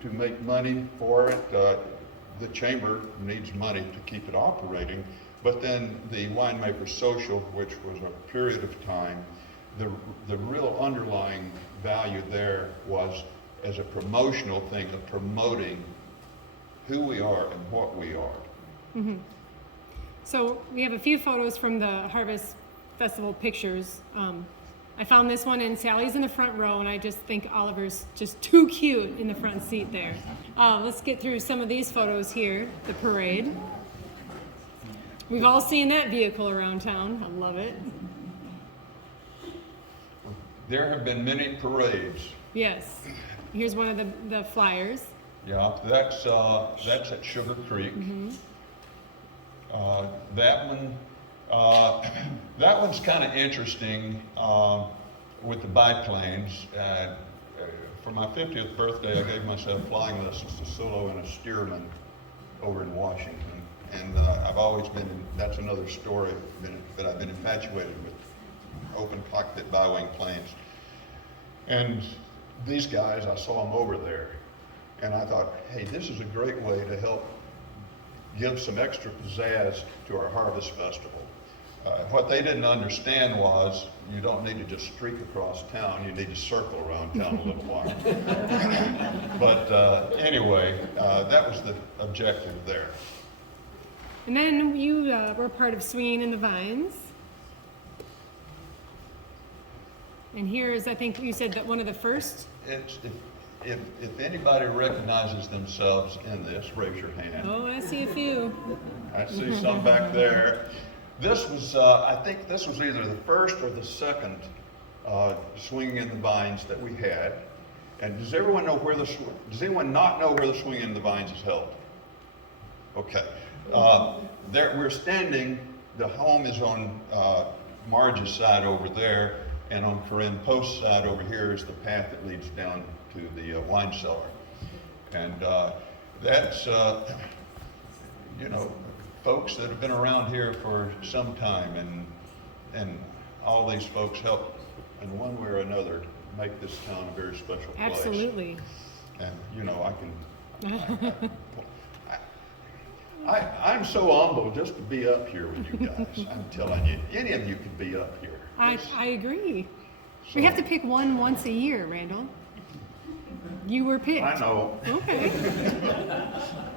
to make money for it, the chamber needs money to keep it operating. But then the winemaker social, which was a period of time, the real underlying value there was as a promotional thing of promoting who we are and what we are. So we have a few photos from the Harvest Festival pictures. I found this one, and Sally's in the front row, and I just think Oliver's just too cute in the front seat there. Let's get through some of these photos here. The parade. We've all seen that vehicle around town. I love it. There have been many parades. Yes. Here's one of the flyers. Yeah, that's at Sugar Creek. That one, that one's kind of interesting with the biplanes. For my 50th birthday, I gave myself flying lessons to solo and a steerman over in Washington. And I've always been, that's another story, but I've been infatuated with open cockpit bi-wing planes. And these guys, I saw them over there, and I thought, hey, this is a great way to help give some extra pizzazz to our Harvest Festival. What they didn't understand was you don't need to just streak across town, you need to circle around town a little while. But anyway, that was the objective there. And then you were part of Swinging in the Vines. And here is, I think you said that one of the first. If anybody recognizes themselves in this, raise your hand. Oh, I see a few. I see some back there. This was, I think this was either the first or the second Swinging in the Vines that we had. And does everyone know where does anyone not know where the Swinging in the Vines is held? Okay. There, we're standing, the home is on Marge's side over there, and on Corinne Post's side over here is the path that leads down to the wine cellar. And that's, you know, folks that have been around here for some time, and all these folks help in one way or another make this town a very special place. Absolutely. And, you know, I'm so humbled just to be up here with you guys. I'm telling you, any of you could be up here. I agree. So, We have to pick one once a year, Randall. You were picked. I know. Okay.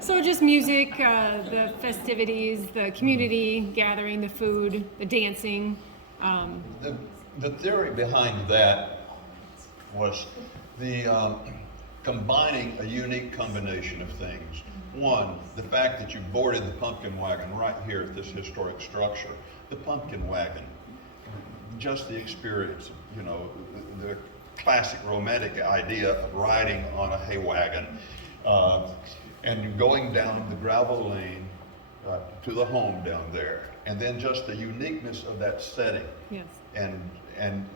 So just music, the festivities, the community gathering, the food, the dancing. The theory behind that was the combining a unique combination of things. One, the fact that you boarded the pumpkin wagon right here at this historic structure. The pumpkin wagon, just the experience, you know, the classic romantic idea of riding on a hay wagon and going down the gravel lane to the home down there. And then just the uniqueness of that setting. Yes. And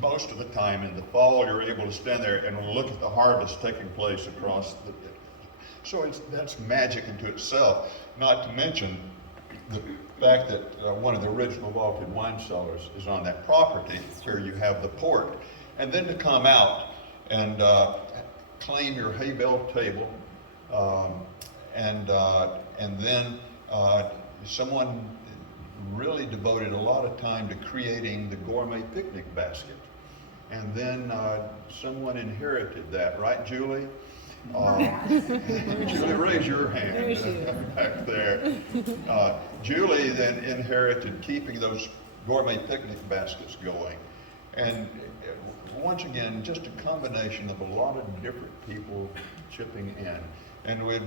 most of the time in the fall, you're able to stand there and look at the harvest taking place across the, so that's magic into itself, not to mention the fact that one of the original vaulted wine cellars is on that property where you have the port. And then to come out and claim your hay bale table, and then someone really devoted a lot of time to creating the gourmet picnic basket. And then someone inherited that, right, Julie? Julie, raise your hand back there. Julie then inherited keeping those gourmet picnic baskets going. And once again, just a combination of a lot of different people chipping in. And we'd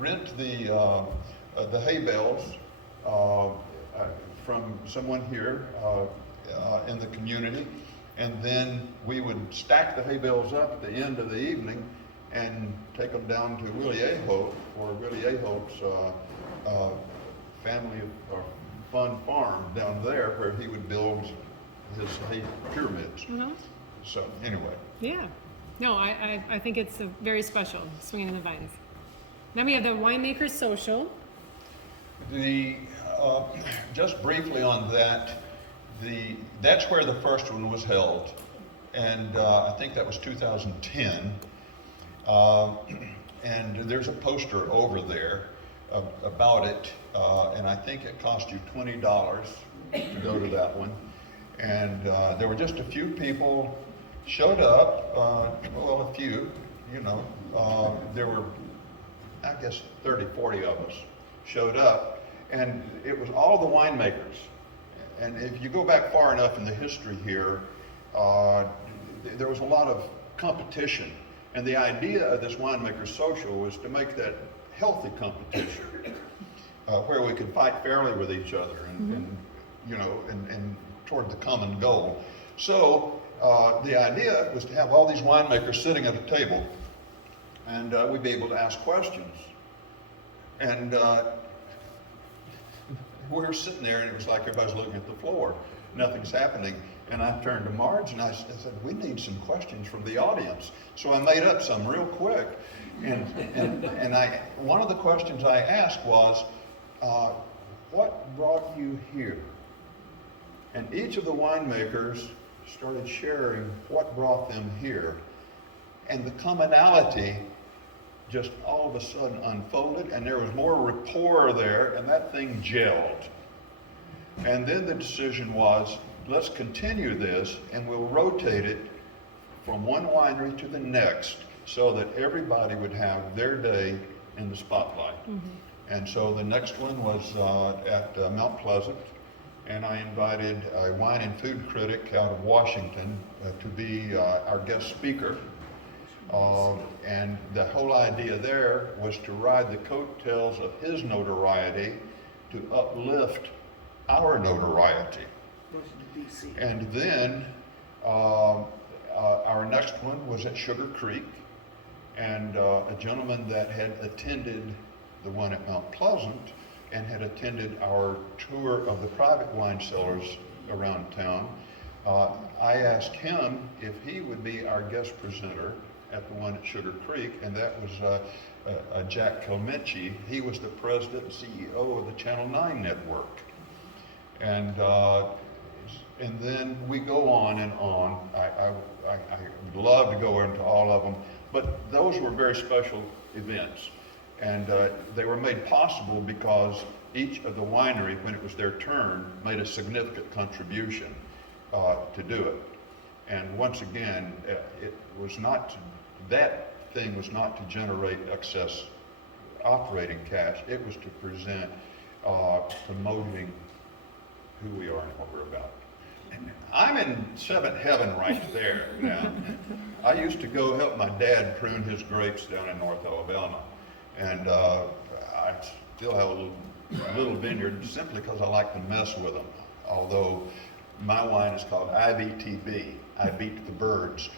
rent the hay bales from someone here in the community, and then we would stack the hay bales up at the end of the evening and take them down to Willie Ahope for Willie Ahope's family or fun farm down there, where he would build his hay pyramids. Mm-hmm. So anyway. Yeah. No, I think it's a very special, Swinging in the Vines. Then we have the Winemaker Social. The just briefly on that, that's where the first one was held, and I think that was 2010. And there's a poster over there about it, and I think it cost you $20 to go to that one. And there were just a few people showed up, well, a few, you know. There were, I guess, 30, 40 of us showed up, and it was all the winemakers. And if you go back far enough in the history here, there was a lot of competition. And the idea of this winemaker social was to make that healthy competition, where we could fight fairly with each other and you know, and toward the common goal. So the idea was to have all these winemakers sitting at a table, and we'd be able to ask questions. And we were sitting there, and it was like everybody's looking at the floor. Nothing's happening. And I turned to Marge and I said, we need some questions from the audience. So I made up some real quick. And one of the questions I asked was, what brought you here? And each of the winemakers started sharing what brought them here. And the commonality just all of a sudden unfolded, and there was more rapport there, and that thing gelled. And then the decision was, let's continue this, and we'll rotate it from one winery to the next so that everybody would have their day in the spotlight. And so the next one was at Mount Pleasant, and I invited a wine and food critic out of Washington to be our guest speaker. And the whole idea there was to ride the coattails of his notoriety to uplift our notoriety. And then our next one was at Sugar Creek, and a gentleman that had attended the one at Mount Pleasant and had attended our tour of the private wine cellars around town. I asked him if he would be our guest presenter at the one at Sugar Creek, and that was Jack Kilminchie. He was the president and CEO of the Channel 9 network. And then we go on and on. I would love to go into all of them, but those were very special events. And they were made possible because each of the winery, when it was their turn, made a significant contribution to do it. And once again, it was not that thing was not to generate excess operating cash. It was to present promoting who we are and what we're about. I'm in seventh heaven right there now. I used to go help my dad prune his grapes down in North Alabama, and I still have a little vineyard simply because I like to mess with them. Although my wine is called IBTB. I beat the birds.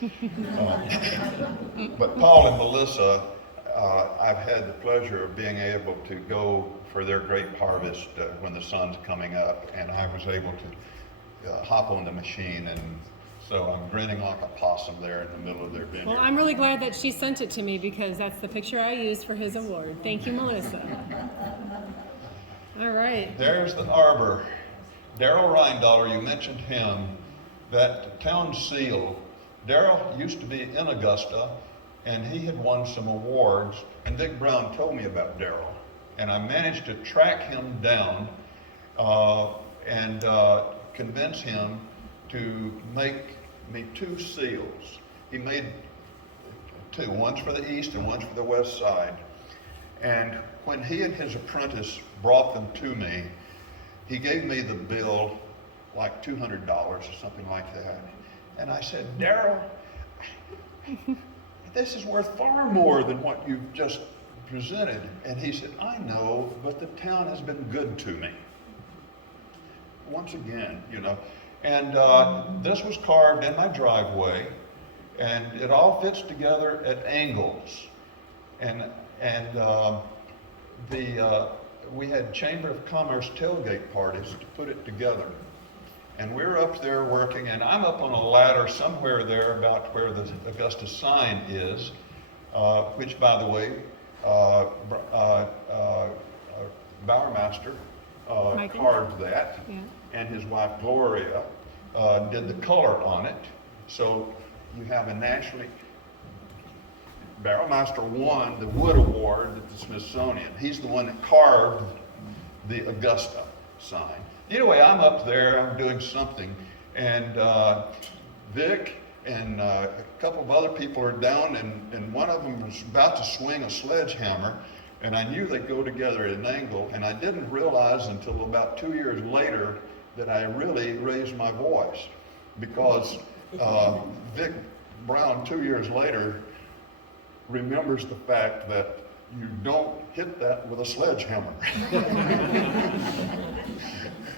But Paul and Melissa, I've had the pleasure of being able to go for their grape harvest when the sun's coming up, and I was able to hop on the machine, and so I'm grinning like a possum there in the middle of their vineyard. Well, I'm really glad that she sent it to me because that's the picture I used for his award. Thank you, Melissa. All right. There's the arbor. Darrell Randal, you mentioned him, that town seal. Darrell used to be in Augusta, and he had won some awards, and Dick Brown told me about Darrell. And I managed to track him down and convince him to make me 2 seals. He made 2, one's for the east and one's for the west side. And when he and his apprentice brought them to me, he gave me the bill, like $200 or something like that. And I said, Darrell, this is worth far more than what you've just presented. And he said, I know, but the town has been good to me. Once again, you know. And this was carved in my driveway, and it all fits together at angles. And we had Chamber of Commerce tailgate parties to put it together. And we're up there working, and I'm up on a ladder somewhere there about where the Augusta sign is, which, by the way, Bowermaster carved that, Yeah. and his wife Gloria did the color on it. So you have a nationally, Barrelmaster won the Wood Award at the Smithsonian. He's the one that carved the Augusta sign. Anyway, I'm up there, I'm doing something, And Vic and a couple of other people are down, and one of them was about to swing a sledgehammer, and I knew they'd go together at an angle, and I didn't realize until about 2 years later that I really raised my voice, because Vic Brown 2 years later remembers the fact that you don't hit that with a sledgehammer.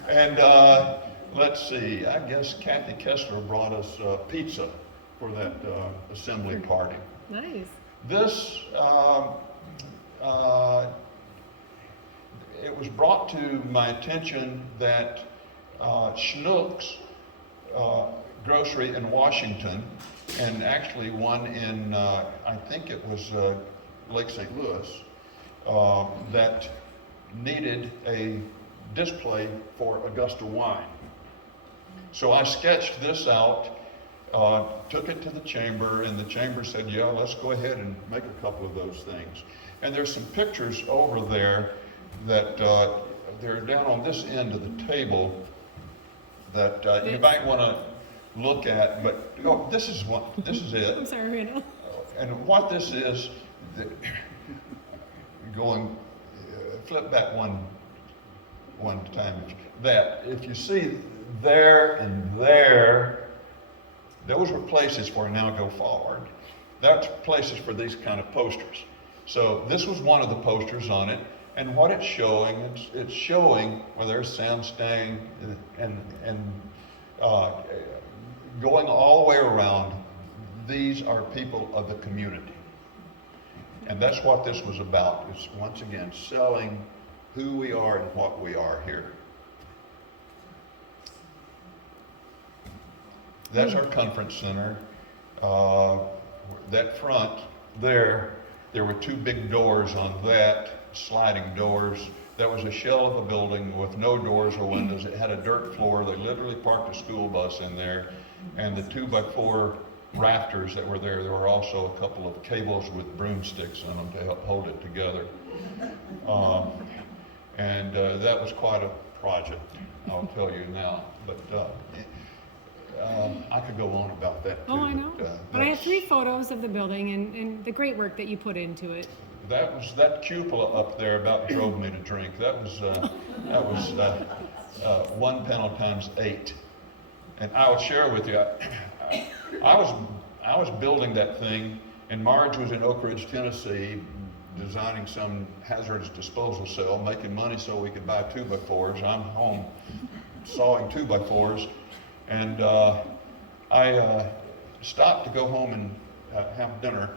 And let's see, I guess Kathy Kessler brought us pizza for that assembly party. Nice. This, it was brought to my attention that Schnucks grocery in Washington, and actually one in, I think it was Lake St. Louis, that needed a display for Augusta wine. So I sketched this out, took it to the chamber, and the chamber said, yeah, let's go ahead and make a couple of those things. And there's some pictures over there that they're down on this end of the table that you might want to look at, but oh, this is it. I'm sorry, Randall. And what this is, going, flip back one time, that if you see there and there, those were places for Now Go Forward. That's places for these kind of posters. So this was one of the posters on it, and what it's showing, it's showing where there's Sam Stang and going all the way around, these are people of the community. And that's what this was about, is once again selling who we are and what we are here. That's our conference center. That front there were two big doors on that, sliding doors. That was a shell of a building with no doors or windows. It had a dirt floor. They literally parked a school bus in there. And the 2x4 rafters that were there were also a couple of cables with broomsticks in them to help hold it together. That was quite a project, I'll tell you now. But I could go on about that too. Oh, I know. But I have 3 photos of the building and the great work that you put into it. That cupola up there about drove me to drink. That was 1 panel times 8. And I will share with you, I was building that thing, and Marge was in Oak Ridge, Tennessee, designing some hazardous disposal cell, making money so we could buy 2x4s. I'm home sawing 2x4s, and I stopped to go home and have dinner,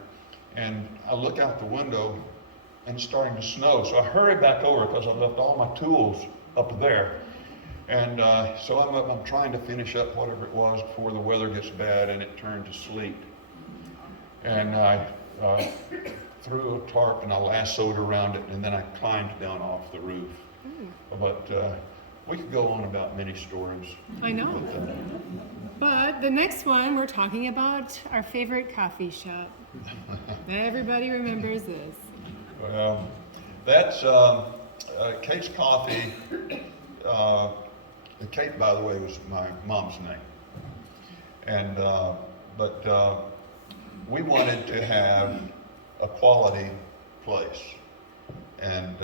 and I look out the window, and it's starting to snow. So I hurry back over because I left all my tools up there. And so I'm trying to finish up whatever it was before the weather gets bad and it turned to sleet. And I threw a tarp and I lassoed around it, and then I climbed down off the roof. But we could go on about many stories. I know. But the next one, we're talking about our favorite coffee shop. Everybody remembers this. Well, that's Kate's Coffee. Kate, by the way, was my mom's name. And but we wanted to have a quality place, and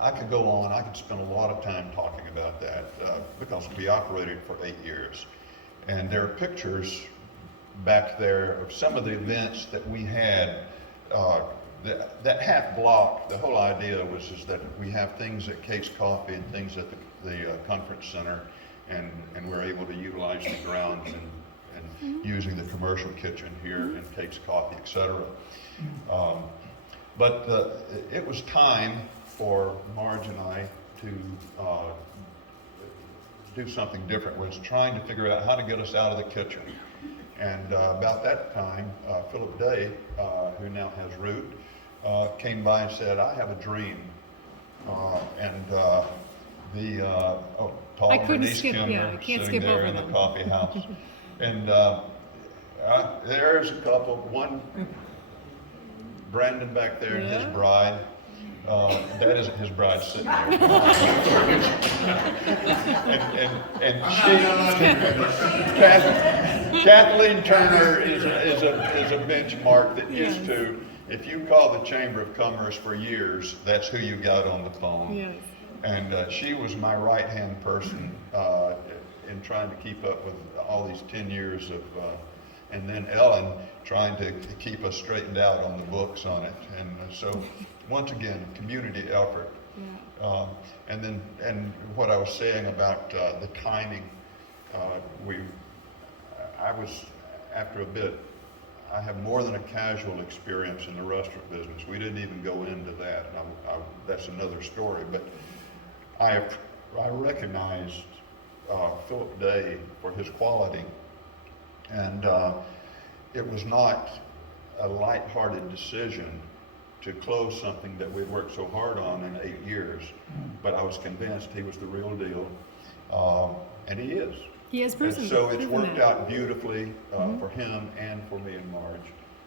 I could go on. I could spend a lot of time talking about that because we operated for 8 years, and there are pictures back there of some of the events that we had. That half block, the whole idea was that we have things at Kate's Coffee and things at the conference center, and we're able to utilize the grounds and using the commercial kitchen here and Kate's Coffee, etc. But it was time for Marge and I to do something different. We was trying to figure out how to get us out of the kitchen. And about that time, Philip Day, who now has Root, came by and said, I have a dream. Tall Bernice Kimmer sitting there in the coffee house. And there's a couple, one, Brandon back there and his bride. That isn't his bride sitting there. and Kathleen Turner is a benchmark that used to, if you call the Chamber of Commerce for years, that's who you got on the phone. Yes. And she was my right-hand person in trying to keep up with all these 10 years of, and then Ellen trying to keep us straightened out on the books on it. And so, once again, community effort. Yeah. And what I was saying about the timing, I was, after a bit, I have more than a casual experience in the restaurant business. We didn't even go into that. That's another story. But I recognized Philip Day for his quality, and it was not a lighthearted decision to close something that we worked so hard on in 8 years. But I was convinced he was the real deal, and he is. He has proven. And so it's proven worked that. out beautifully for him and for me and Marge.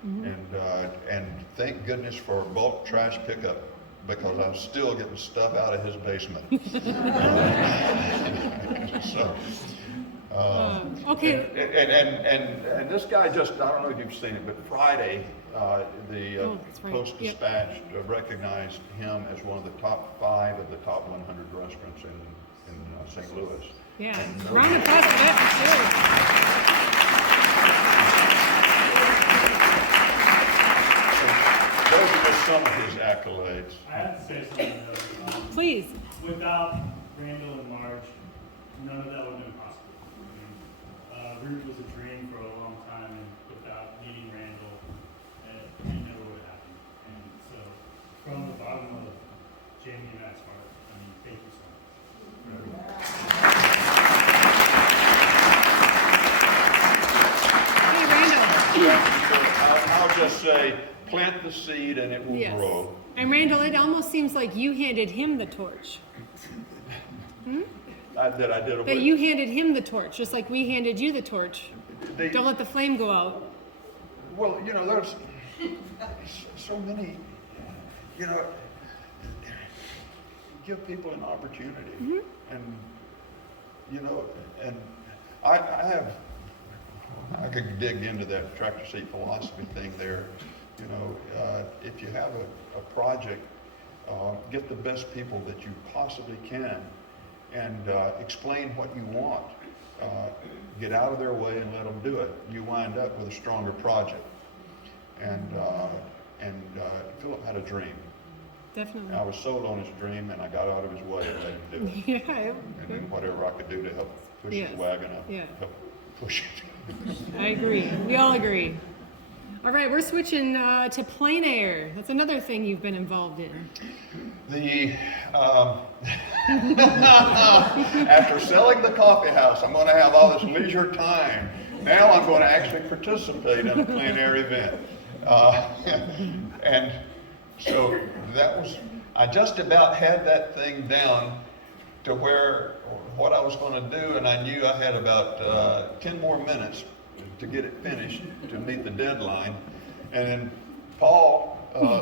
And thank goodness for bulk trash pickup, because I'm still getting stuff out of his basement. So, okay. and this guy just, I don't know if you've seen it, but Friday, the that's right. Post-Dispatch recognized him as one of the top 5 of the top 100 restaurants in St. Louis. Yeah. And Round of applause for that, so those are just some of his accolades. I have to say something though. for sure. Please. Without Randal and Marge, none of that would have been possible. Root was a dream for a long time, and without meeting Randal, it never would have happened. And so, from the bottom of Jamie and Matt's heart, thank you so much for everything. Hey, Randal. I'll just say, plant the seed and it will Yes. grow. And Randal, it almost seems like you handed him the torch. I did a That you handed him the torch, just like we handed you the torch. They- Don't let the flame go out. Well, there's so many, give people an opportunity. And, and I could dig into that tractor seat philosophy thing there. If you have a project, get the best people that you possibly can and explain what you want. Get out of their way and let them do it. You wind up with a stronger project. And Philip had a dream. Definitely. I was sold on his dream, and I got out of his way and let him do it. Yeah. And then whatever I could do to help push Yes. his wagon up, Yeah. help push it. I agree. We all agree. All right, we're switching to plein air. That's another thing you've been involved in. After selling the coffee house, I'm going to have all this leisure time. Now I'm going to actually participate in a plein air event. And so I just about had that thing down to where what I was going to do, and I knew I had about 10 more minutes to get it finished to meet the deadline. And then Paul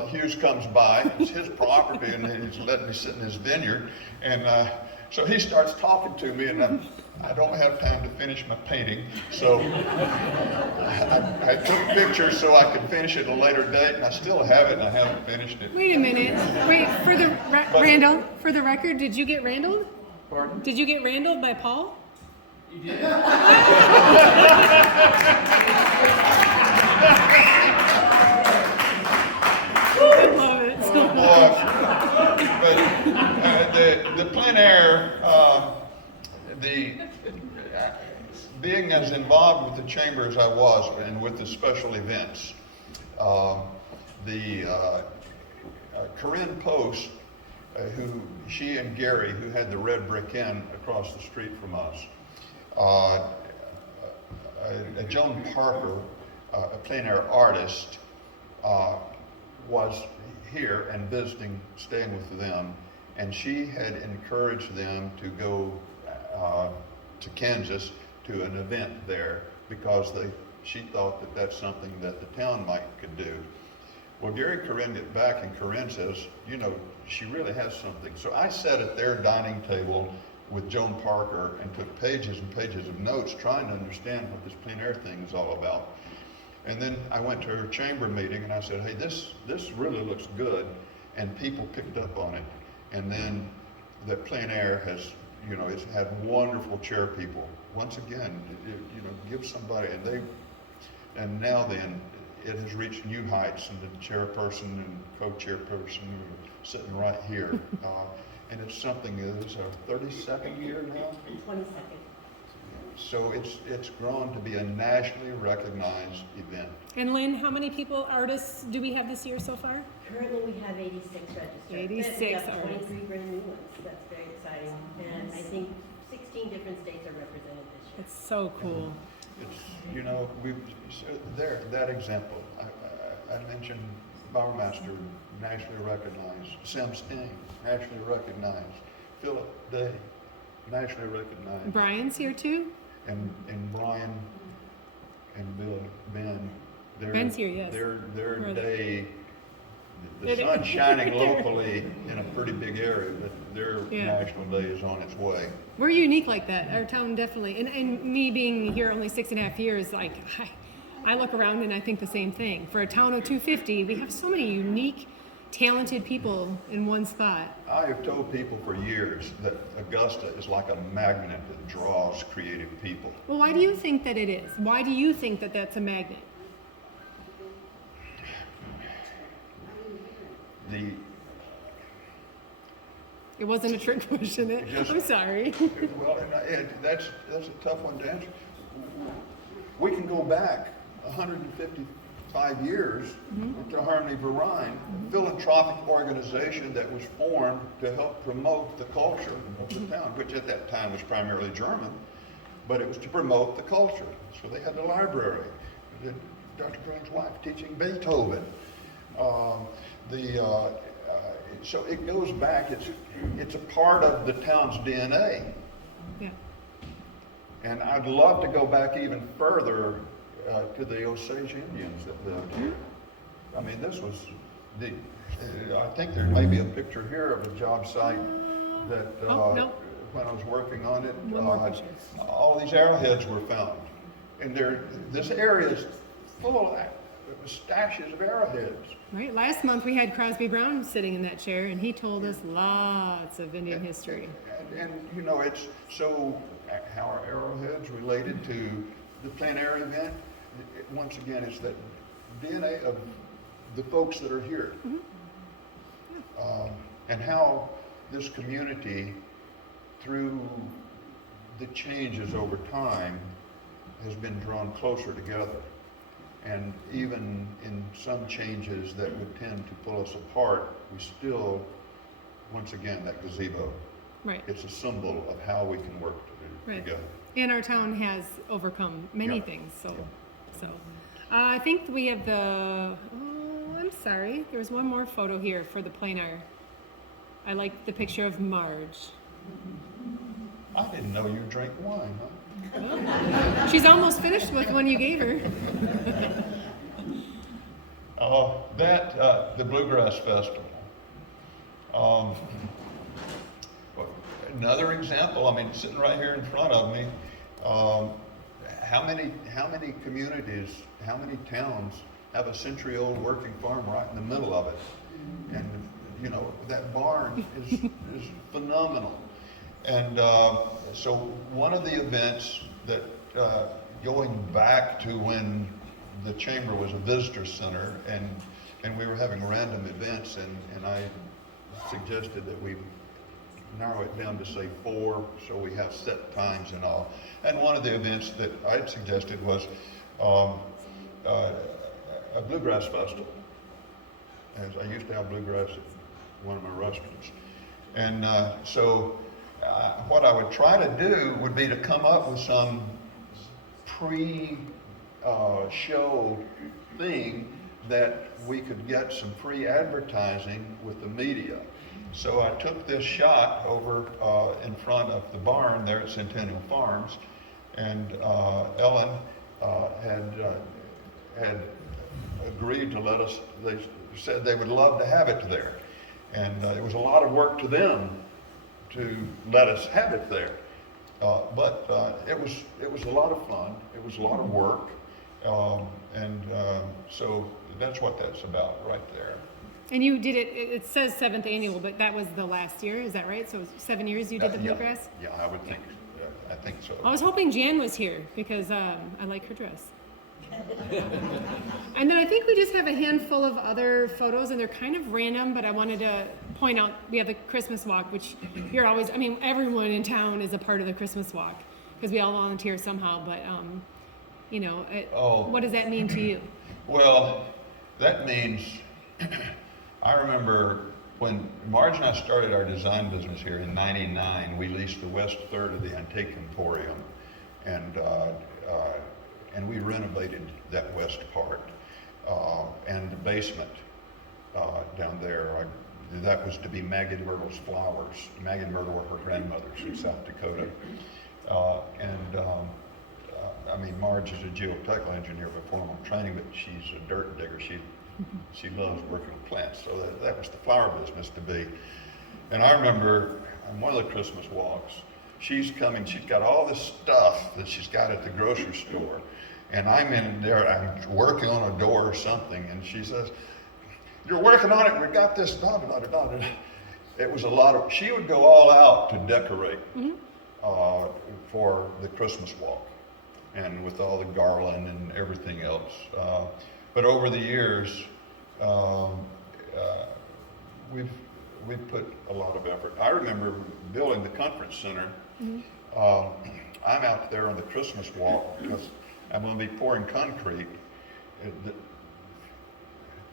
Hughes comes by. It's his property, and he's letting me sit in his vineyard. And so he starts talking to me, and I don't have time to finish my painting. So I took pictures so I could finish it at a later date, and I still have it, and I haven't finished it. Wait a minute. Wait, Randal, for the record, did you get Randalled? Pardon? Did you get Randalled by Paul? You did. I love it. But the plein air, being as involved with the chamber as I was, and with the special events, Corinne Post, she and Gary, who had the Red Brick Inn across the street from us, Joan Parker, a plein air artist, was here and visiting, staying with them, and she had encouraged them to go to Kansas to an event there because she thought that that's something that the town could do. Well, Gary Corinne get back, and Corinne says, you know, she really has something. So I sat at their dining table with Joan Parker and took pages and pages of notes trying to understand what this plein air thing is all about. And then I went to her chamber meeting and I said, hey, this really looks good. And people picked up on it. And then the plein air has, you know, it's had wonderful chair people. Once again, you know, give somebody, and now then, it has reached new heights, and the chairperson and co-chairperson are sitting right here. And it's something, it's our 32nd year now? 22nd. So it's grown to be a nationally recognized event. And Lynn, how many people, artists, do we have this year so far? Currently, we have 86 registered. 86 We have artists. 23 brand new ones. That's very exciting. And I think 16 different states are represented this year. It's so cool. It's, you know, there, that example, I mentioned Bowermaster, nationally recognized, Sam Sting, nationally recognized, Philip Day, nationally recognized, Brian's here too? and Brian and Bill, Ben, Ben's here, yes. their Where are they? day, the They're- sun's shining they're- locally in a pretty big area, but their Yeah. national day is on its way. We're unique like that. Our town definitely, and me being here only 6.5 years, like I look around and I think the same thing. For a town of 250, we have so many unique, talented people in one spot. I have told people for years that Augusta is like a magnet that draws creative people. Well, why do you think that it is? Why do you think that that's a magnet? It wasn't a trick question. I'm sorry. Well, that's a tough one to answer. We can go back 155 years to Harmony Verine, a philanthropic organization that was formed to help promote the culture of the town, which at that time was primarily German, but it was to promote the culture. So they had the library, Dr. Brown's wife teaching Beethoven. So it goes back, it's a part of the town's DNA. Yeah. And I'd love to go back even further to the Osage Indians that lived here. I mean, this was I think there may be a picture here of a job site that no. when I was working on it, One more picture. all these arrowheads were found. And this area is full of stashes of arrowheads. Right. Last month we had Crosby Brown sitting in that chair, and he told us lots of Indian history. And you know, it's so how are arrowheads related to the plein air event? Once again, it's that DNA of the folks that are here. And how this community, through the changes over time, has been drawn closer together. And even in some changes that would tend to pull us apart, we still, once again, that gazebo. Right. It's a symbol of how we can work Right. together. And our town has overcome many Yeah. things. So I think we have the. Oh, I'm sorry. There was one more photo here for the plein air. I like the picture of Marge. I didn't know you drank wine, huh? She's almost finished with one you gave her. The Bluegrass Festival. Another example, I mean, sitting right here in front of me, how many communities, how many towns have a century-old working farm right in the middle of it? And, you know, that barn is phenomenal. And so one of the events that, going back to when the chamber was a visitor center and we were having random events, and I suggested that we narrow it down to say 4, so we have set times and all. And one of the events that I'd suggested was a bluegrass festival. As I used to have bluegrass at one of my restaurants. And what I would try to do would be to come up with some show thing that we could get some free advertising with the media. So I took this shot over in front of the barn there at Centennial Farms, and Ellen had agreed to let us, they said they would love to have it there. And it was a lot of work to them to let us have it there. But it was a lot of fun. It was a lot of work. So that's what that's about right there. And you did it, it says 7th annual, but that was the last year, is that right? So 7 years you did the Yeah, bluegrass? Yeah, I would think, I think so. I was hoping Jan was here because I like her dress. And then I think we just have a handful of other photos and they're kind of random, but I wanted to point out, we have the Christmas walk, which you're always, I mean, everyone in town is a part of the Christmas walk because we all volunteer somehow, but you know, what does that mean to you? Well, that means, I remember when Marge and I started our design business here in '99, we leased the west third of the Antique Emporium, and we renovated that west part, and the basement down there. That was to be Maggie Myrtle's flowers. Maggie and Myrtle were her grandmothers in South Dakota. I mean, Marge is a geotechnical engineer by formal training, but she's a dirt digger. She loves working with plants, so that was the flower business to be. And I remember on one of the Christmas walks, she's coming, she's got all this stuff that she's got at the grocery store, and I'm in there, I'm working on a door or something, and she says, "You're working on it, we've got this, da da da da da." It was a lot of, she would go all out to decorate for the Christmas walk, and with all the garland and everything else. But over the years, we've put a lot of effort. I remember building the conference center. I'm out there on the Christmas walk because I'm going to be pouring concrete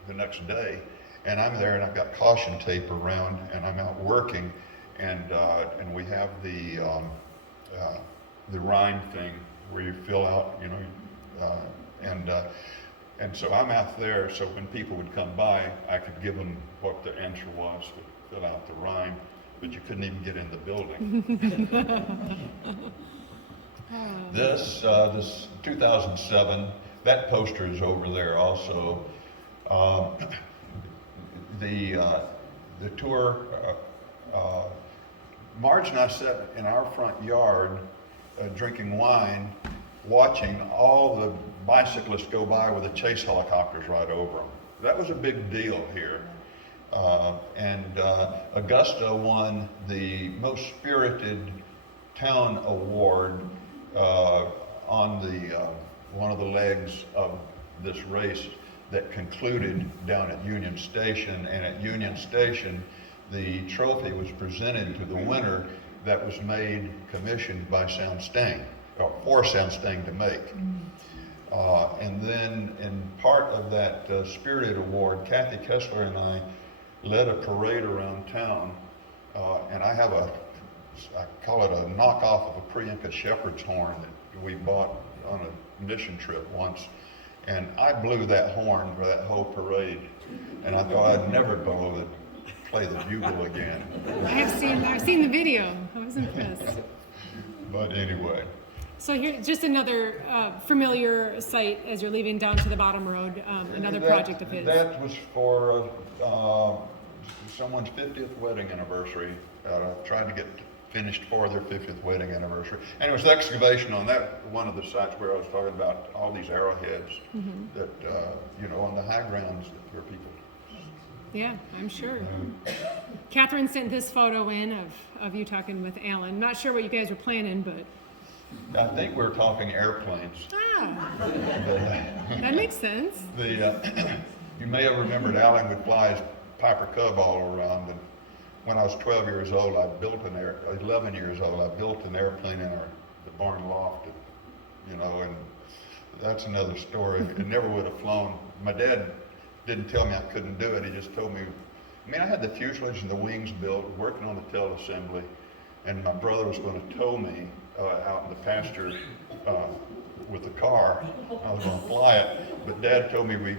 the next day, and I'm there and I've got caution tape around, and I'm out working, and we have the rind thing where you fill out, you know, and so I'm out there, so when people would come by, I could give them what the answer was, fill out the rhyme, but you couldn't even get in the building. This 2007, that poster is over there also. The tour, Marge and I sat in our front yard drinking wine, watching all the bicyclists go by with the chase helicopters right over them. That was a big deal here. Augusta won the most spirited town award on the one of the legs of this race that concluded down at Union Station. And at Union Station, the trophy was presented to the winner that was commissioned by Sound Sting, or for Sound Sting to make. And then in part of that Spirited Award, Kathy Kessler and I led a parade around town, and I have I call it a knockoff of a pre-Inca shepherd's horn that we bought on a mission trip once, and I blew that horn for that whole parade, and I thought I'd never play the bugle again. I've seen the video. I was impressed. But anyway. So here, just another familiar site as you're leaving down to the bottom road, another project of his. That was for someone's 50th wedding anniversary. Tried to get finished for their 50th wedding anniversary. And it was the excavation on that one of the sites where I was talking about all these arrowheads that, you know, on the high grounds where people. Yeah, I'm sure. Catherine sent this photo in of you talking with Alan. Not sure what you guys were planning, but. I think we're talking airplanes. That makes sense. You may have remembered Alan would fly his Piper Cub all around, and when I was 11 years old, I built an airplane in the barn loft, you know, and that's another story. It never would have flown. My dad didn't tell me I couldn't do it. He just told me, I mean, I had the fuselage and the wings built, working on the tail assembly, and my brother was going to tow me out in the pasture with the car. I was going to fly it, but Dad told me we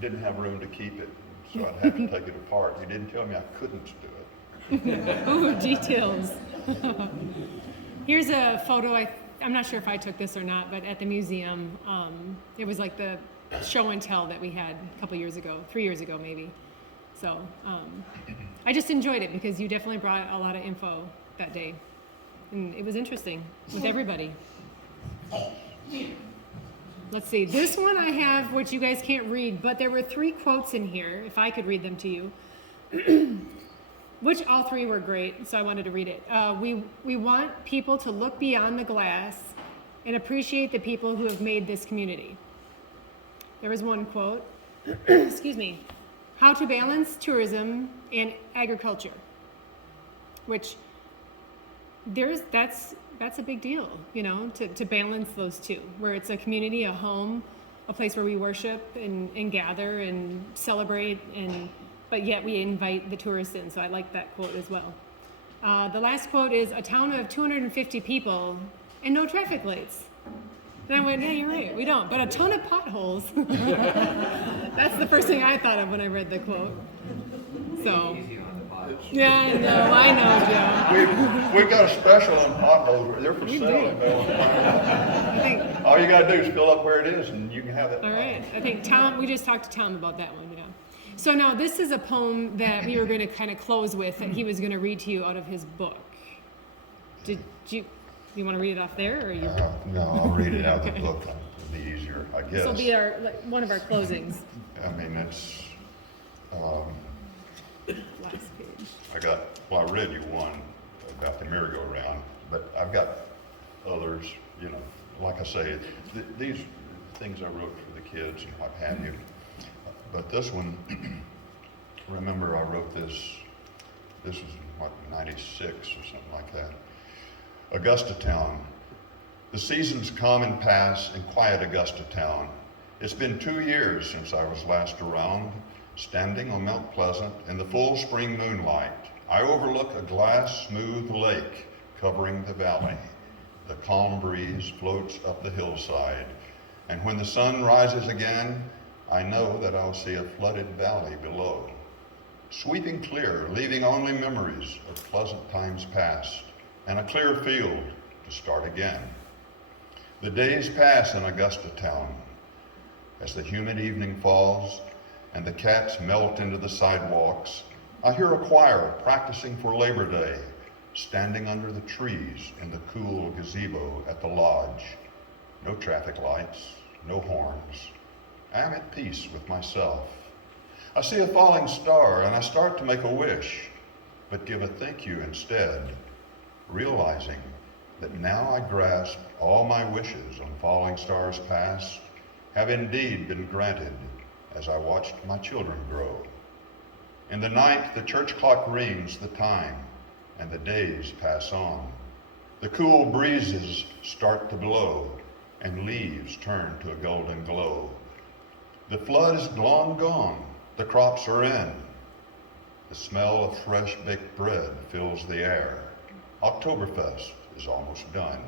didn't have room to keep it, so I'd have to take it apart. He didn't tell me I couldn't do it. Ooh, details. Here's a photo, I'm not sure if I took this or not, but at the museum, it was like the show and tell that we had a couple years ago, 3 years ago maybe. So I just enjoyed it because you definitely brought a lot of info that day. And it was interesting with everybody. Let's see, this one I have, which you guys can't read, but there were 3 quotes in here, if I could read them to you, which all 3 were great, so I wanted to read it. We want people to look beyond the glass and appreciate the people who have made this community. There was one quote, excuse me, how to balance tourism and agriculture, which that's a big deal, you know, to balance those two, where it's a community, a home, a place where we worship and gather and celebrate, but yet we invite the tourists in. So I like that quote as well. The last quote is a town of 250 people and no traffic lights. And I went, yeah, you're right, we don't, but a ton of potholes. That's the first thing I thought of when I read the quote. So, yeah, no, I know, Joe. We've got a special on potholes, they're for We sale. do. I think, All you gotta do is fill up where it is and you can have it. all right, I think Tom, we just talked to Tom about that one, yeah. So now this is a poem that we were gonna kind of close with, that he was gonna read to you out of his book. Do you wanna read it off there, or you? No, I'll read it out of the Okay. book, it'll be easier, I guess. This will be one of our closings. I mean, it's, Last page. I read you one about the merry-go-round, but I've got others, you know, like I say, these things I wrote for the kids and what have you. But this one, remember I wrote this was what, 96 or something like that. Augusta Town. The seasons come and pass in quiet Augusta Town. It's been 2 years since I was last around, standing on Mount Pleasant in the full spring moonlight. I overlook a glass smooth lake covering the valley. The calm breeze floats up the hillside, and when the sun rises again, I know that I'll see a flooded valley below, sweeping clear, leaving only memories of pleasant times past, and a clear field to start again. The days pass in Augusta Town. As the humid evening falls and the cats melt into the sidewalks, I hear a choir practicing for Labor Day, standing under the trees in the cool gazebo at the lodge. No traffic lights, no horns. I am at peace with myself. I see a falling star and I start to make a wish, but give a thank you instead, realizing that now I grasp all my wishes on falling stars past have indeed been granted as I watched my children grow. In the night, the church clock rings the time, and the days pass on. The cool breezes start to blow, and leaves turn to a golden glow. The flood is long gone, the crops are in. The smell of fresh baked bread fills the air. Oktoberfest is almost done,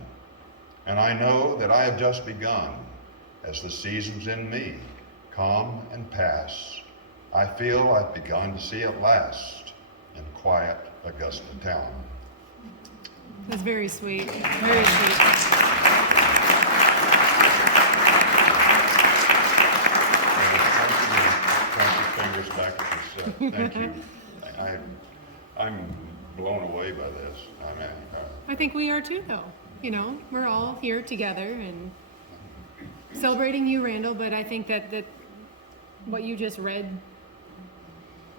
and I know that I have just begun. As the seasons in me come and pass, I feel I've begun to see at last in quiet Augusta Town. That's very sweet, very sweet. Thank you, fingers back at this. Thank you. I'm blown away by this. I mean, I think we are too, though. You know, we're all here together and celebrating you, Randall, but I think that what you just read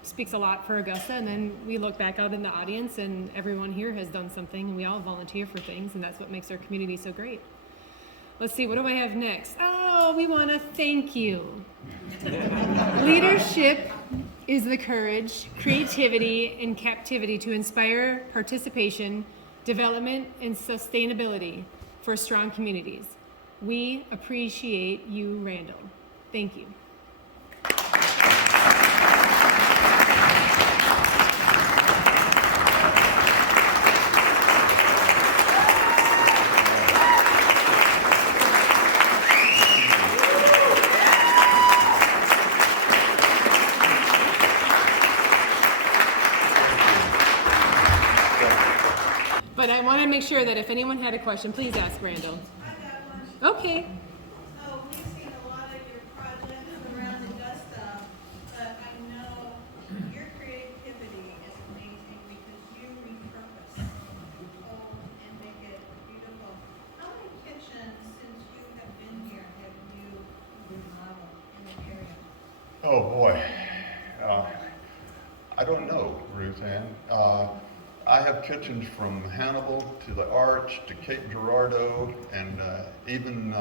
speaks a lot for Augusta, and then we look back out in the audience and everyone here has done something, and we all volunteer for things, and that's what makes our community so great. Let's see, what do I have next? Oh, we want to thank you. Leadership is the courage, creativity, and captivity to inspire participation, development, and sustainability for strong communities. We appreciate you, Randall. Thank you. But I want to make sure that if anyone had a question, please ask Randall. I got one. Okay. So we've seen a lot of your projects Oh, boy. I don't know, Ruth Ann. I have kitchens from Hannibal to the Arch to Cape Girardeau and even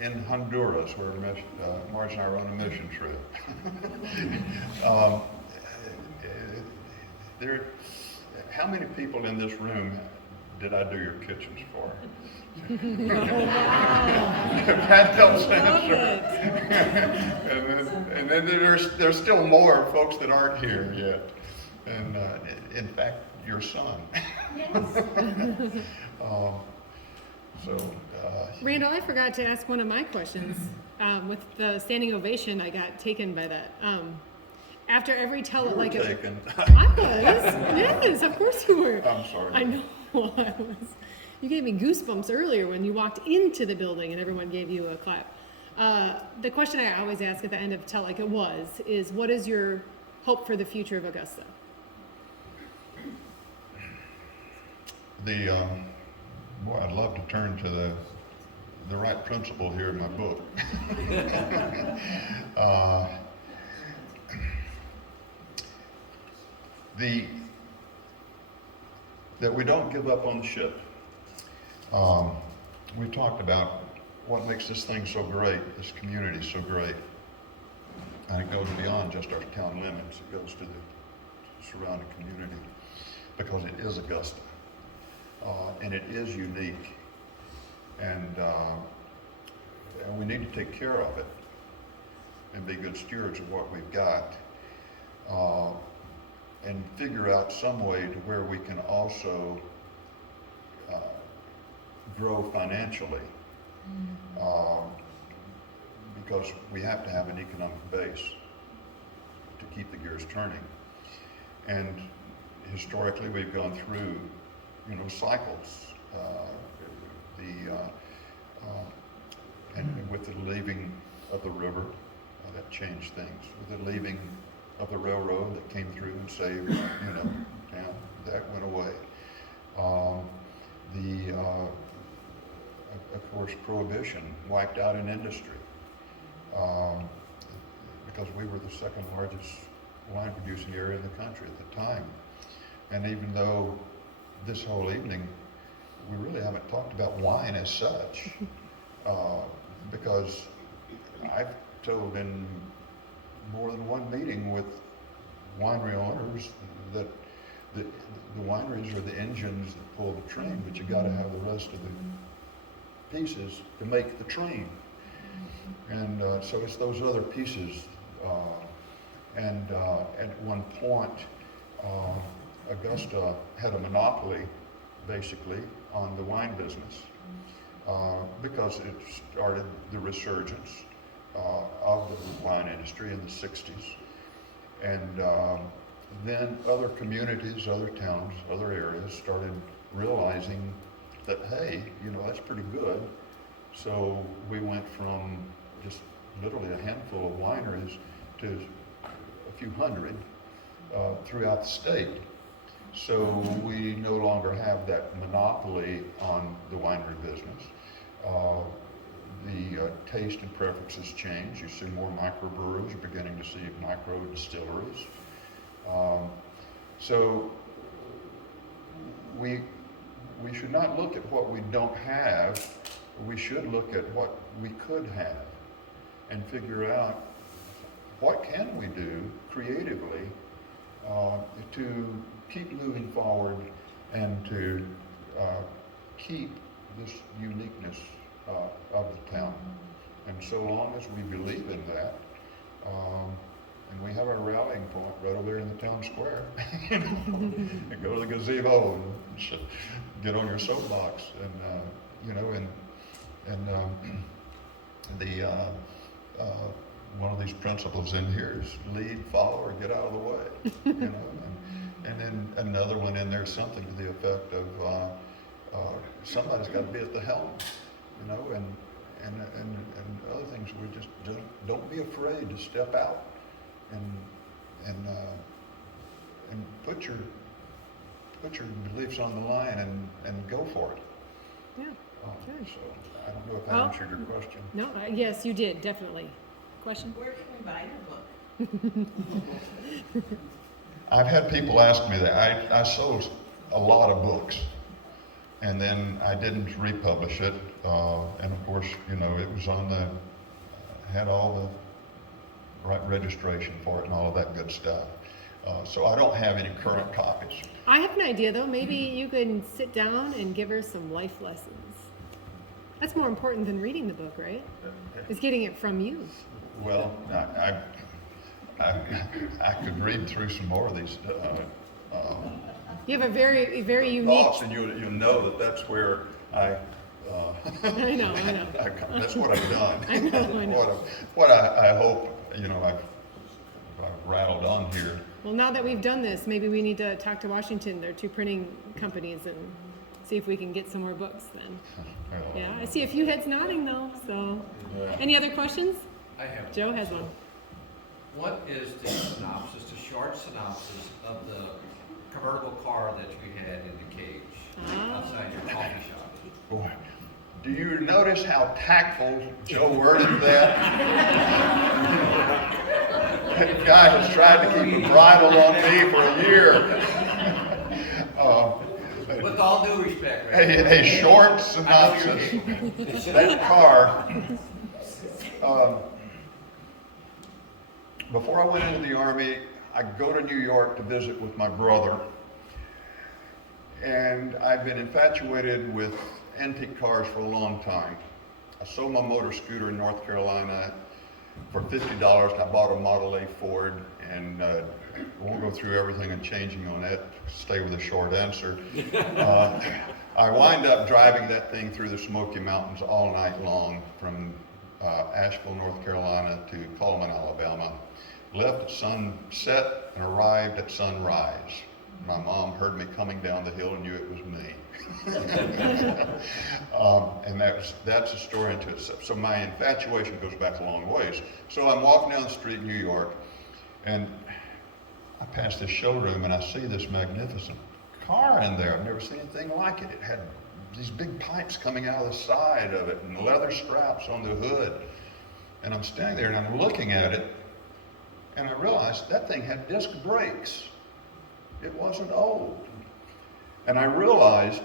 in Honduras where Marge and I were on a mission trip. There, how many people in this room did I do your kitchens for? That helps answer. and then there's still more folks that aren't here yet. And in fact, your son. Randall, I forgot to ask one of my questions. With the standing ovation, I got taken by that. After every Taken. I was. Yes, of course you were. I'm sorry. I know I was. You gave me goosebumps earlier when you walked into the building and everyone gave you a clap. The question I always ask at the end of Tell Like It Was is, what is your hope for the future of Augusta? Boy, I'd love to turn to the right principle here in my book. That we don't give up on the ship. We talked about what makes this thing so great, this community so great. And it goes beyond just our town limits. It goes to the surrounding community because it is Augusta. And it is unique. And we need to take care of it and be good stewards of what we've got. And figure out some way to where we can also grow financially, because we have to have an economic base to keep the gears turning. And historically, we've gone through, cycles. And with the leaving of the river, that changed things. With the leaving of the railroad that came through and saved, town, that went away. Of course, Prohibition wiped out an industry because we were the second largest wine producing area in the country at the time. And even though this whole evening, we really haven't talked about wine as such, because I've told in more than one meeting with winery owners that the wineries are the engines that pull the train, but you got to have the rest of the pieces to make the train. And so it's those other pieces. And at one point, Augusta had a monopoly, basically, on the wine business because it started the resurgence of the wine industry in the 60s. And then other communities, other towns, other areas started realizing that, hey, that's pretty good. So we went from just literally a handful of wineries to a few hundred throughout the state. So we no longer have that monopoly on the winery business. The taste and preferences change. You see more microbreweries. You're beginning to see micro distilleries. So we should not look at what we don't have. We should look at what we could have and figure out what can we do creatively to keep moving forward and to keep this uniqueness of the town. And so long as we believe in that, and we have our rallying point right over there in the town square, and go to the gazebo and get on your soapbox, and one of these principles in here is lead, follow, or get out of the way, and then another one in there, something to the effect of somebody's got to be at the helm, and other things. We just don't be afraid to step out and put your beliefs on the line and go for it. Yeah. Sure. So I don't know if I answered your question. No, yes, you did, definitely. question? Where can we buy your book? I've had people ask me that. I sold a lot of books, and then I didn't republish it. And of course, you know, it was on the, had all the right registration for it and all of that good stuff. So I don't have any current copies. I have an idea though. Maybe you can sit down and give her some life lessons. That's more important than reading the book, right? It's getting it from you. Well, I could read through some more of these You have a very unique. thoughts, and you'll know that that's where I. I know. That's what I've done. I know. What I hope, you know, I've rattled on here. Well, now that we've done this, maybe we need to talk to Washington, their two printing companies, and see if we can get some more books then. Yeah, I see a few heads nodding though, so. Any other questions? I have. Joe has one. What is the synopsis, the short synopsis of the convertible car that you had in the cage outside your coffee shop? Boy, do you notice how tactful Joe worded that? That guy has tried to keep a bridle on me for a year. With all due respect, right? A short synopsis. That car. Before I went into the Army, I go to New York to visit with my brother. And I've been infatuated with antique cars for a long time. I sold my motor scooter in North Carolina for $50. I bought a Model A Ford, and won't go through everything and changing on that, stay with a short answer. I wind up driving that thing through the Smoky Mountains all night long from Asheville, North Carolina to Coleman, Alabama. Left at sunset and arrived at sunrise. My mom heard me coming down the hill and knew it was me. And that's a story into itself. So my infatuation goes back a long ways. So I'm walking down the street in New York, and I pass this showroom and I see this magnificent car in there. I've never seen anything like it. It had these big pipes coming out of the side of it and leather straps on the hood. And I'm standing there and I'm looking at it, and I realized that thing had disc brakes. It wasn't old. And I realized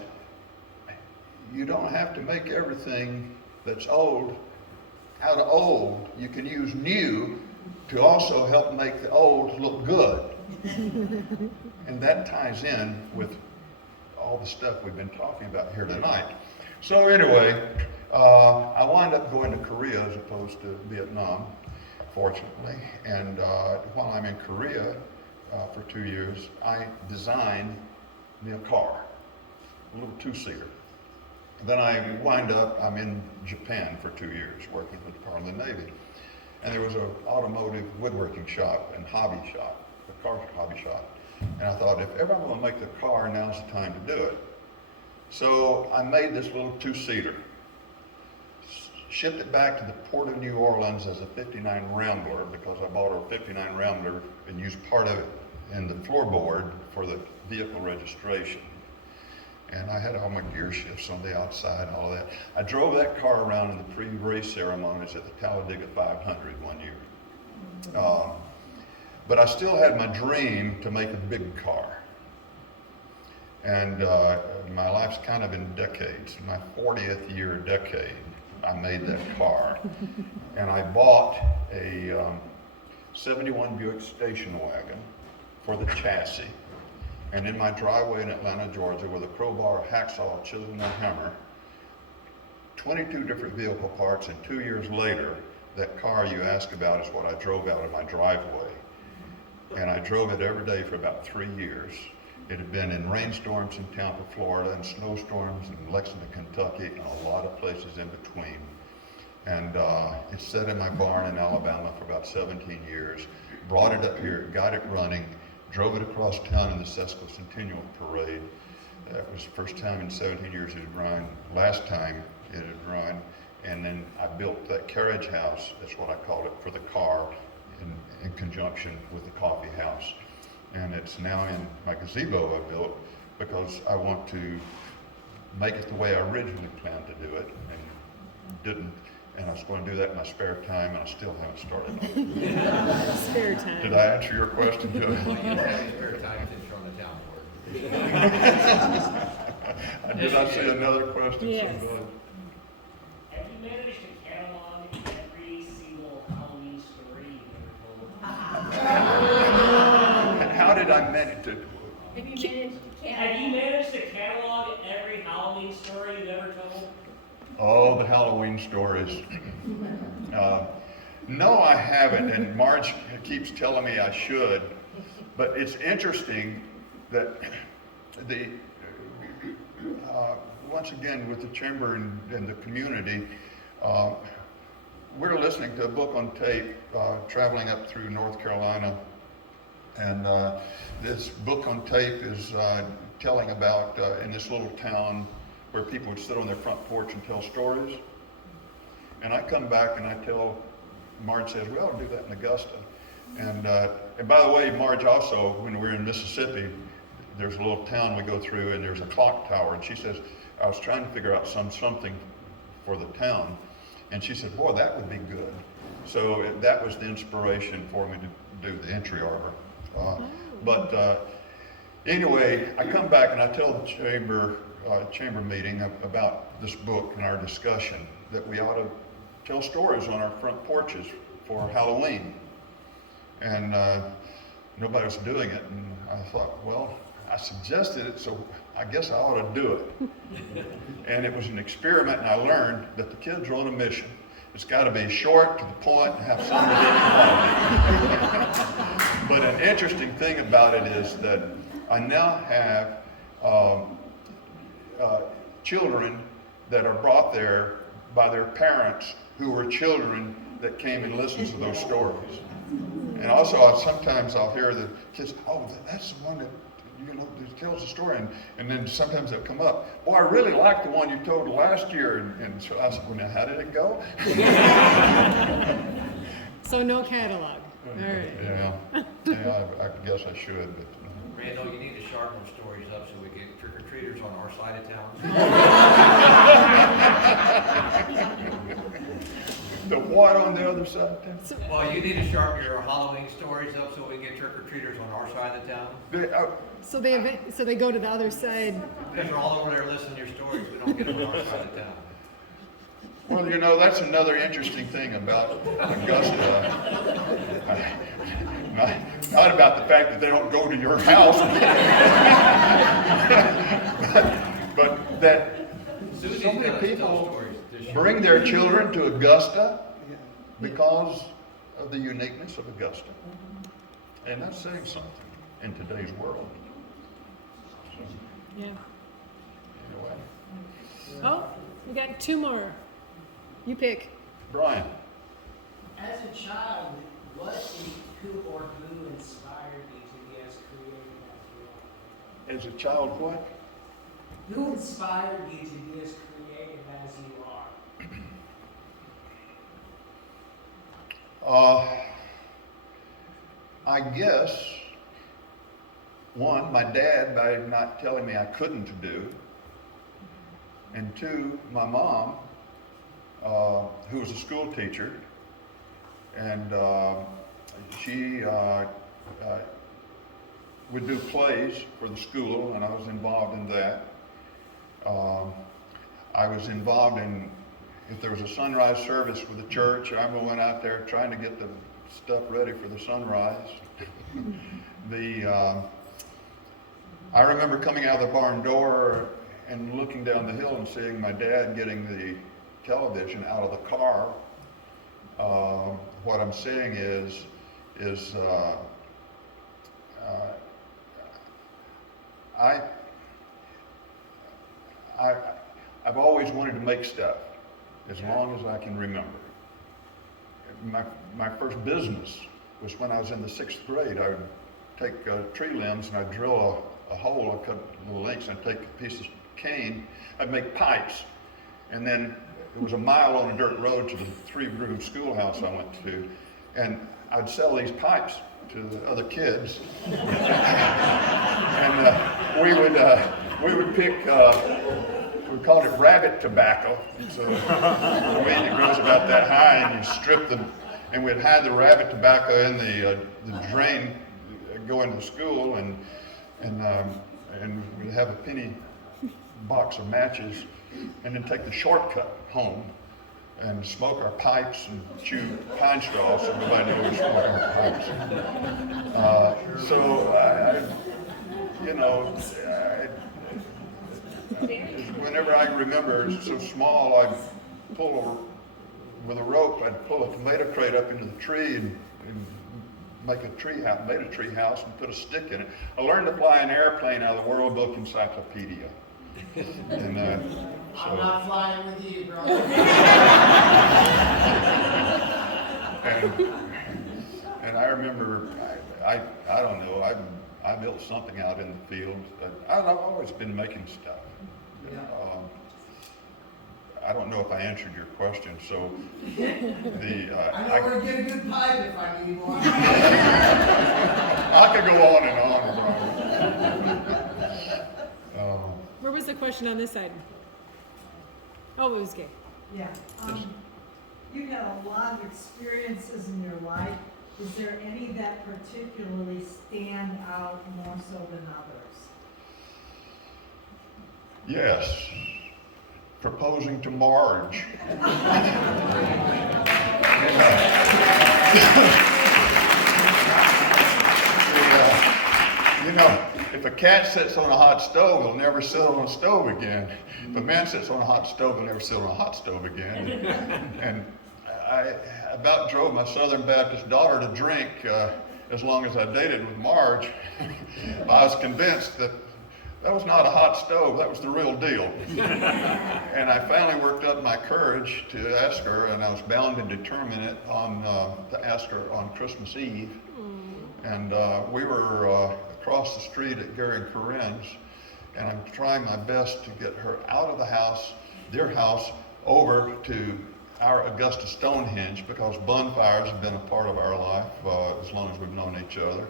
you don't have to make everything that's old out of old. You can use new to also help make the old look good. And that ties in with all the stuff we've been talking about here tonight. So anyway, I wound up going to Korea as opposed to Vietnam, fortunately. And while I'm in Korea for 2 years, I designed me a car, a little two-seater. Then I wind up, I'm in Japan for 2 years working for the Department of the Navy. And there was an automotive woodworking shop and hobby shop, a car hobby shop. And I thought, if ever I'm going to make the car, now's the time to do it. So I made this little two-seater, shipped it back to the Port of New Orleans as a 59 Rambler, because I bought a 59 Rambler and used part of it in the floorboard for the vehicle registration. And I had all my gear shifts on the outside and all that. I drove that car around in the pre-race ceremonies at the TILIW 500 one year. But I still had my dream to make a big car. And my life's kind of in decades. My 40th year decade, I made that car. And I bought a 71 Buick station wagon for the chassis. And in my driveway in Atlanta, Georgia, with a crowbar, a hacksaw, a chisel, and a hammer, 22 different vehicle parts, and 2 years later, that car you ask about is what I drove out of my driveway. And I drove it every day for about 3 years. It had been in rainstorms in Tampa, Florida, and snowstorms in Lexington, Kentucky, and a lot of places in between. And it sat in my barn in Alabama for about 17 years. Brought it up here, got it running, drove it across town in the Sesquicentennial Parade. That was the first time in 17 years it had run. Last time it had run. And then I built that carriage house, that's what I called it, for the car in conjunction with the coffee house. And it's now in my gazebo I built because I want to make it the way I originally planned to do it and didn't and I was going to do that in my spare time, and I still haven't started on it. Spare time. Did I answer your question, Joe? Well, you have any spare time since you're on the town board. Did I see another question? Yes. Somebody? Have you managed to catalog every single Halloween story you've ever told? How did I manage to? Have you managed to catalog every Halloween story you've ever told? Oh, the Halloween stories. No, I haven't, and Marge keeps telling me I should. But it's interesting that once again, with the chamber and the community, we're listening to a book on tape, traveling up through North Carolina. And this book on tape is telling about in this little town where people would sit on their front porch and tell stories. And I come back and I tell, Marge says, we ought to do that in Augusta. And by the way, Marge also, when we were in Mississippi, there's a little town we go through and there's a clock tower. And she says, I was trying to figure out something for the town. And she said, boy, that would be good. So that was the inspiration for me to do the entry order. Anyway, I come back and I tell the chamber meeting about this book and our discussion that we ought to tell stories on our front porches for Halloween. And nobody was doing it. And I thought, well, I suggested it, so I guess I ought to do it. And it was an experiment, and I learned that the kids are on a mission. It's got to be short, to the point, and have something to do. But an interesting thing about it is that I now have children that are brought there by their parents who were children that came and listened to those stories. And also, sometimes I'll hear the kids, oh, that's the one that, that tells the story. And then sometimes they'll come up, boy, I really like the one you told last year. And so I said, well, now, how did it go? So no catalog. All right. Yeah, I guess I should. But, Randall, you need to sharpen stories up so we get trick-or-treaters on our side of town. the what on the other side? Well, you need to sharpen your Halloween stories up so we can get trick-or-treaters on our side of town. So they go to the other side. Because they're all over there listening to your stories, we don't get them on our side of town. Well, that's another interesting thing about Augusta. Not about the fact that they don't go to your house, but that so many people bring their children to Augusta because of the uniqueness of Augusta. And that's saying something in today's world. So, Yeah. anyway. Oh, we got two more. You pick. Brian. As a child, who inspired you to be as creative as you are? As a child, what? Who inspired you to be as creative as you are? I guess, one, my dad by not telling me I couldn't do, and two, my mom, who was a school teacher, and she would do plays for the school, and I was involved in that. I was involved in, if there was a sunrise service with the church, I went out there trying to get the stuff ready for the sunrise. I remember coming out of the barn door and looking down the hill and seeing my dad getting the television out of the car. What I'm saying is I've always wanted to make stuff as long as I can remember. My first business was when I was in the 6th grade. I would take tree limbs and I'd drill a hole, I'd cut little lengths, and I'd take a piece of cane, I'd make pipes. And then it was a mile on a dirt road to the 3-room schoolhouse I went to, and I'd sell these pipes to the other kids. And we would pick, we called it rabbit tobacco. So the weed grows about that high, and you strip them, and we'd hide the rabbit tobacco in the drain going to school, and we'd have a penny box of matches, and then take the shortcut home and smoke our pipes and chew pine straws so nobody knew we were smoking our pipes. Whenever I remember, so small, I'd pull with a rope, I'd pull a tomato crate up into the tree and make a tree house, made a tree house and put a stick in it. I learned to fly an airplane out of the World Book Encyclopedia. And, I'm not flying with you, bro. and I remember, I don't know, I built something out in the field. I've always been making stuff. I don't know if I answered your question, so I know where to get a good pipe if I need one. I could go on and on. Where was the question on this side? Oh, it was gay. Yeah, you've had a lot of experiences in your life. Is there any that particularly stand out more so than others? Yes, proposing to Marge. You know, if a cat sits on a hot stove, he'll never sit on a stove again. If a man sits on a hot stove, he'll never sit on a hot stove again. And I about drove my Southern Baptist daughter to drink as long as I dated with Marge. I was convinced that was not a hot stove, that was the real deal. And I finally worked up my courage to ask her, and I was bound and determined to ask her on Christmas Eve. And we were across the street at Gary and Corinne's, and I'm trying my best to get her out of the house, their house, over to our Augusta Stonehenge, because bonfires have been a part of our life as long as we've known each other.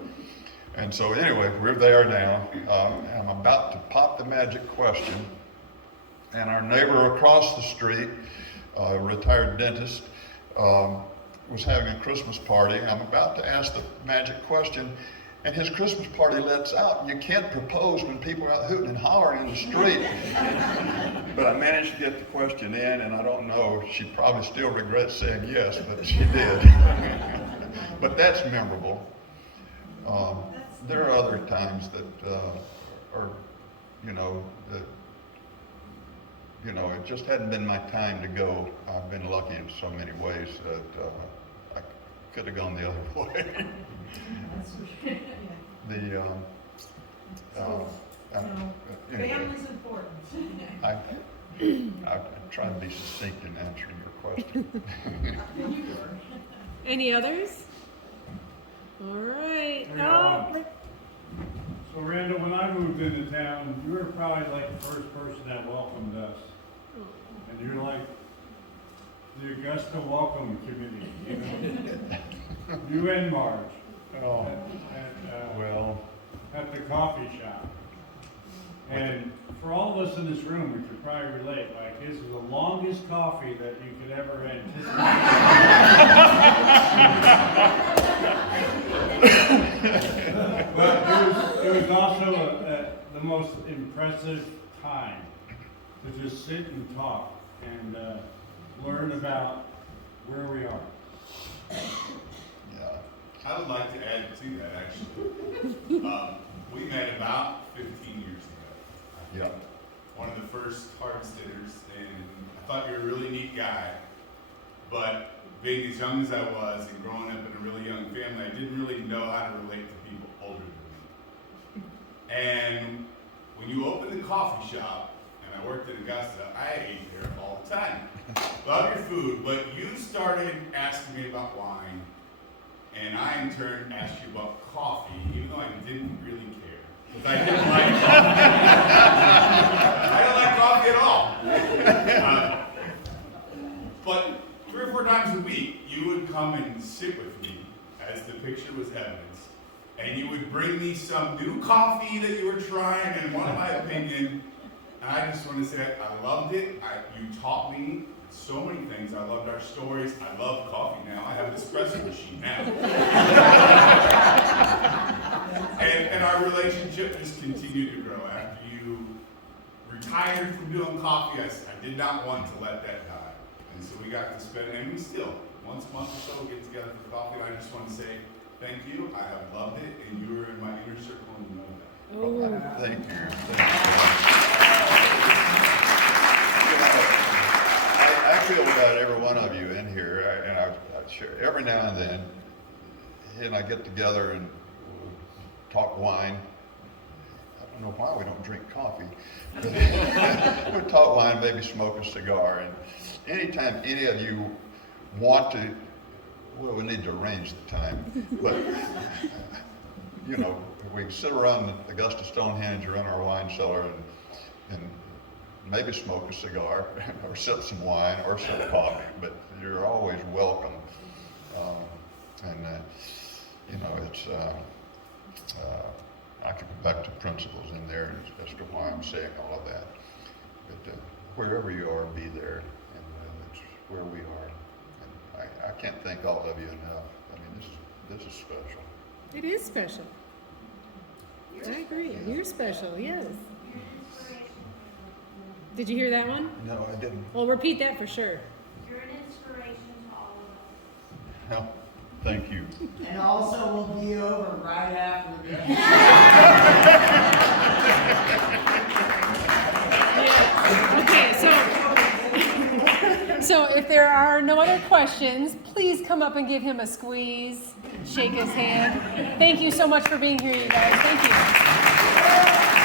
And so anyway, we're there now, and I'm about to pop the magic question, and our neighbor across the street, a retired dentist, was having a Christmas party. I'm about to ask the magic question, and his Christmas party lets out. You can't propose when people are out hooting and hollering in the street. But I managed to get the question in, and I don't know, she probably still regrets saying yes, but she did. But that's memorable. There are other times that it just hadn't been my time to go. I've been lucky in so many ways that I could have gone the other way. Family's important. I try to be succinct in answering your question. Any others? All right. So Randall, when I moved into town, you were probably like the first person that welcomed us. And you're like the Augusta Welcome Committee, you know? You and Marge. At the coffee shop. And for all of us in this room, we could probably relate, like this is the longest coffee that you could ever anticipate. But it was also the most impressive time to just sit and talk and learn about where we are. I would like to add to that, actually. We met about 15 years ago. Yeah. One of the first harvest dinners, and I thought you were a really neat guy. But being as young as I was and growing up in a really young family, I didn't really know how to relate to people older than me. And when you opened the coffee shop, and I worked at Augusta, I ate there all the time. Love your food, but you started asking me about wine. And I, in turn, asked you about coffee, even though I didn't really care. Because I didn't like coffee. I don't like coffee at all. But 3 or 4 times a week, you would come and sit with me, as the picture was evidence, and you would bring me some new coffee that you were trying, and in my opinion, And I just want to say I loved it. You taught me so many things. I loved our stories. I love coffee now. I have an espresso machine now. and our relationship just continued to grow. After you retired from doing coffee, I did not want to let that die. And so we got to spend, and we still, once a month or so, get together for coffee. And I just want to say thank you. I have loved it, and you are in my inner circle, and you know that. Oh, Thank you. I feel about every one of you in here, and I share every now and then, he and I get together and we'll talk wine. I don't know why we don't drink coffee. We'll talk wine, maybe smoke a cigar, and anytime any of you want to, well, we need to arrange the time, but you know, we can sit around Augusta Stonehenge or in our wine cellar and maybe smoke a cigar or sip some wine or some coffee, but you're always welcome. You know, it's, I can go back to principles in there as to why I'm saying all of that. But wherever you are, be there, and it's where we are. And I can't thank all of you enough. I mean, this is special. it is special. I agree. You're special, yes. Did you hear that one? No, I didn't. Well, repeat that for sure. You're an inspiration to all of us. No, thank you. And also we'll be over right after the meeting. Okay, so if there are no other questions, please come up and give him a squeeze, shake his hand. Thank you so much for being here, you guys. Thank you.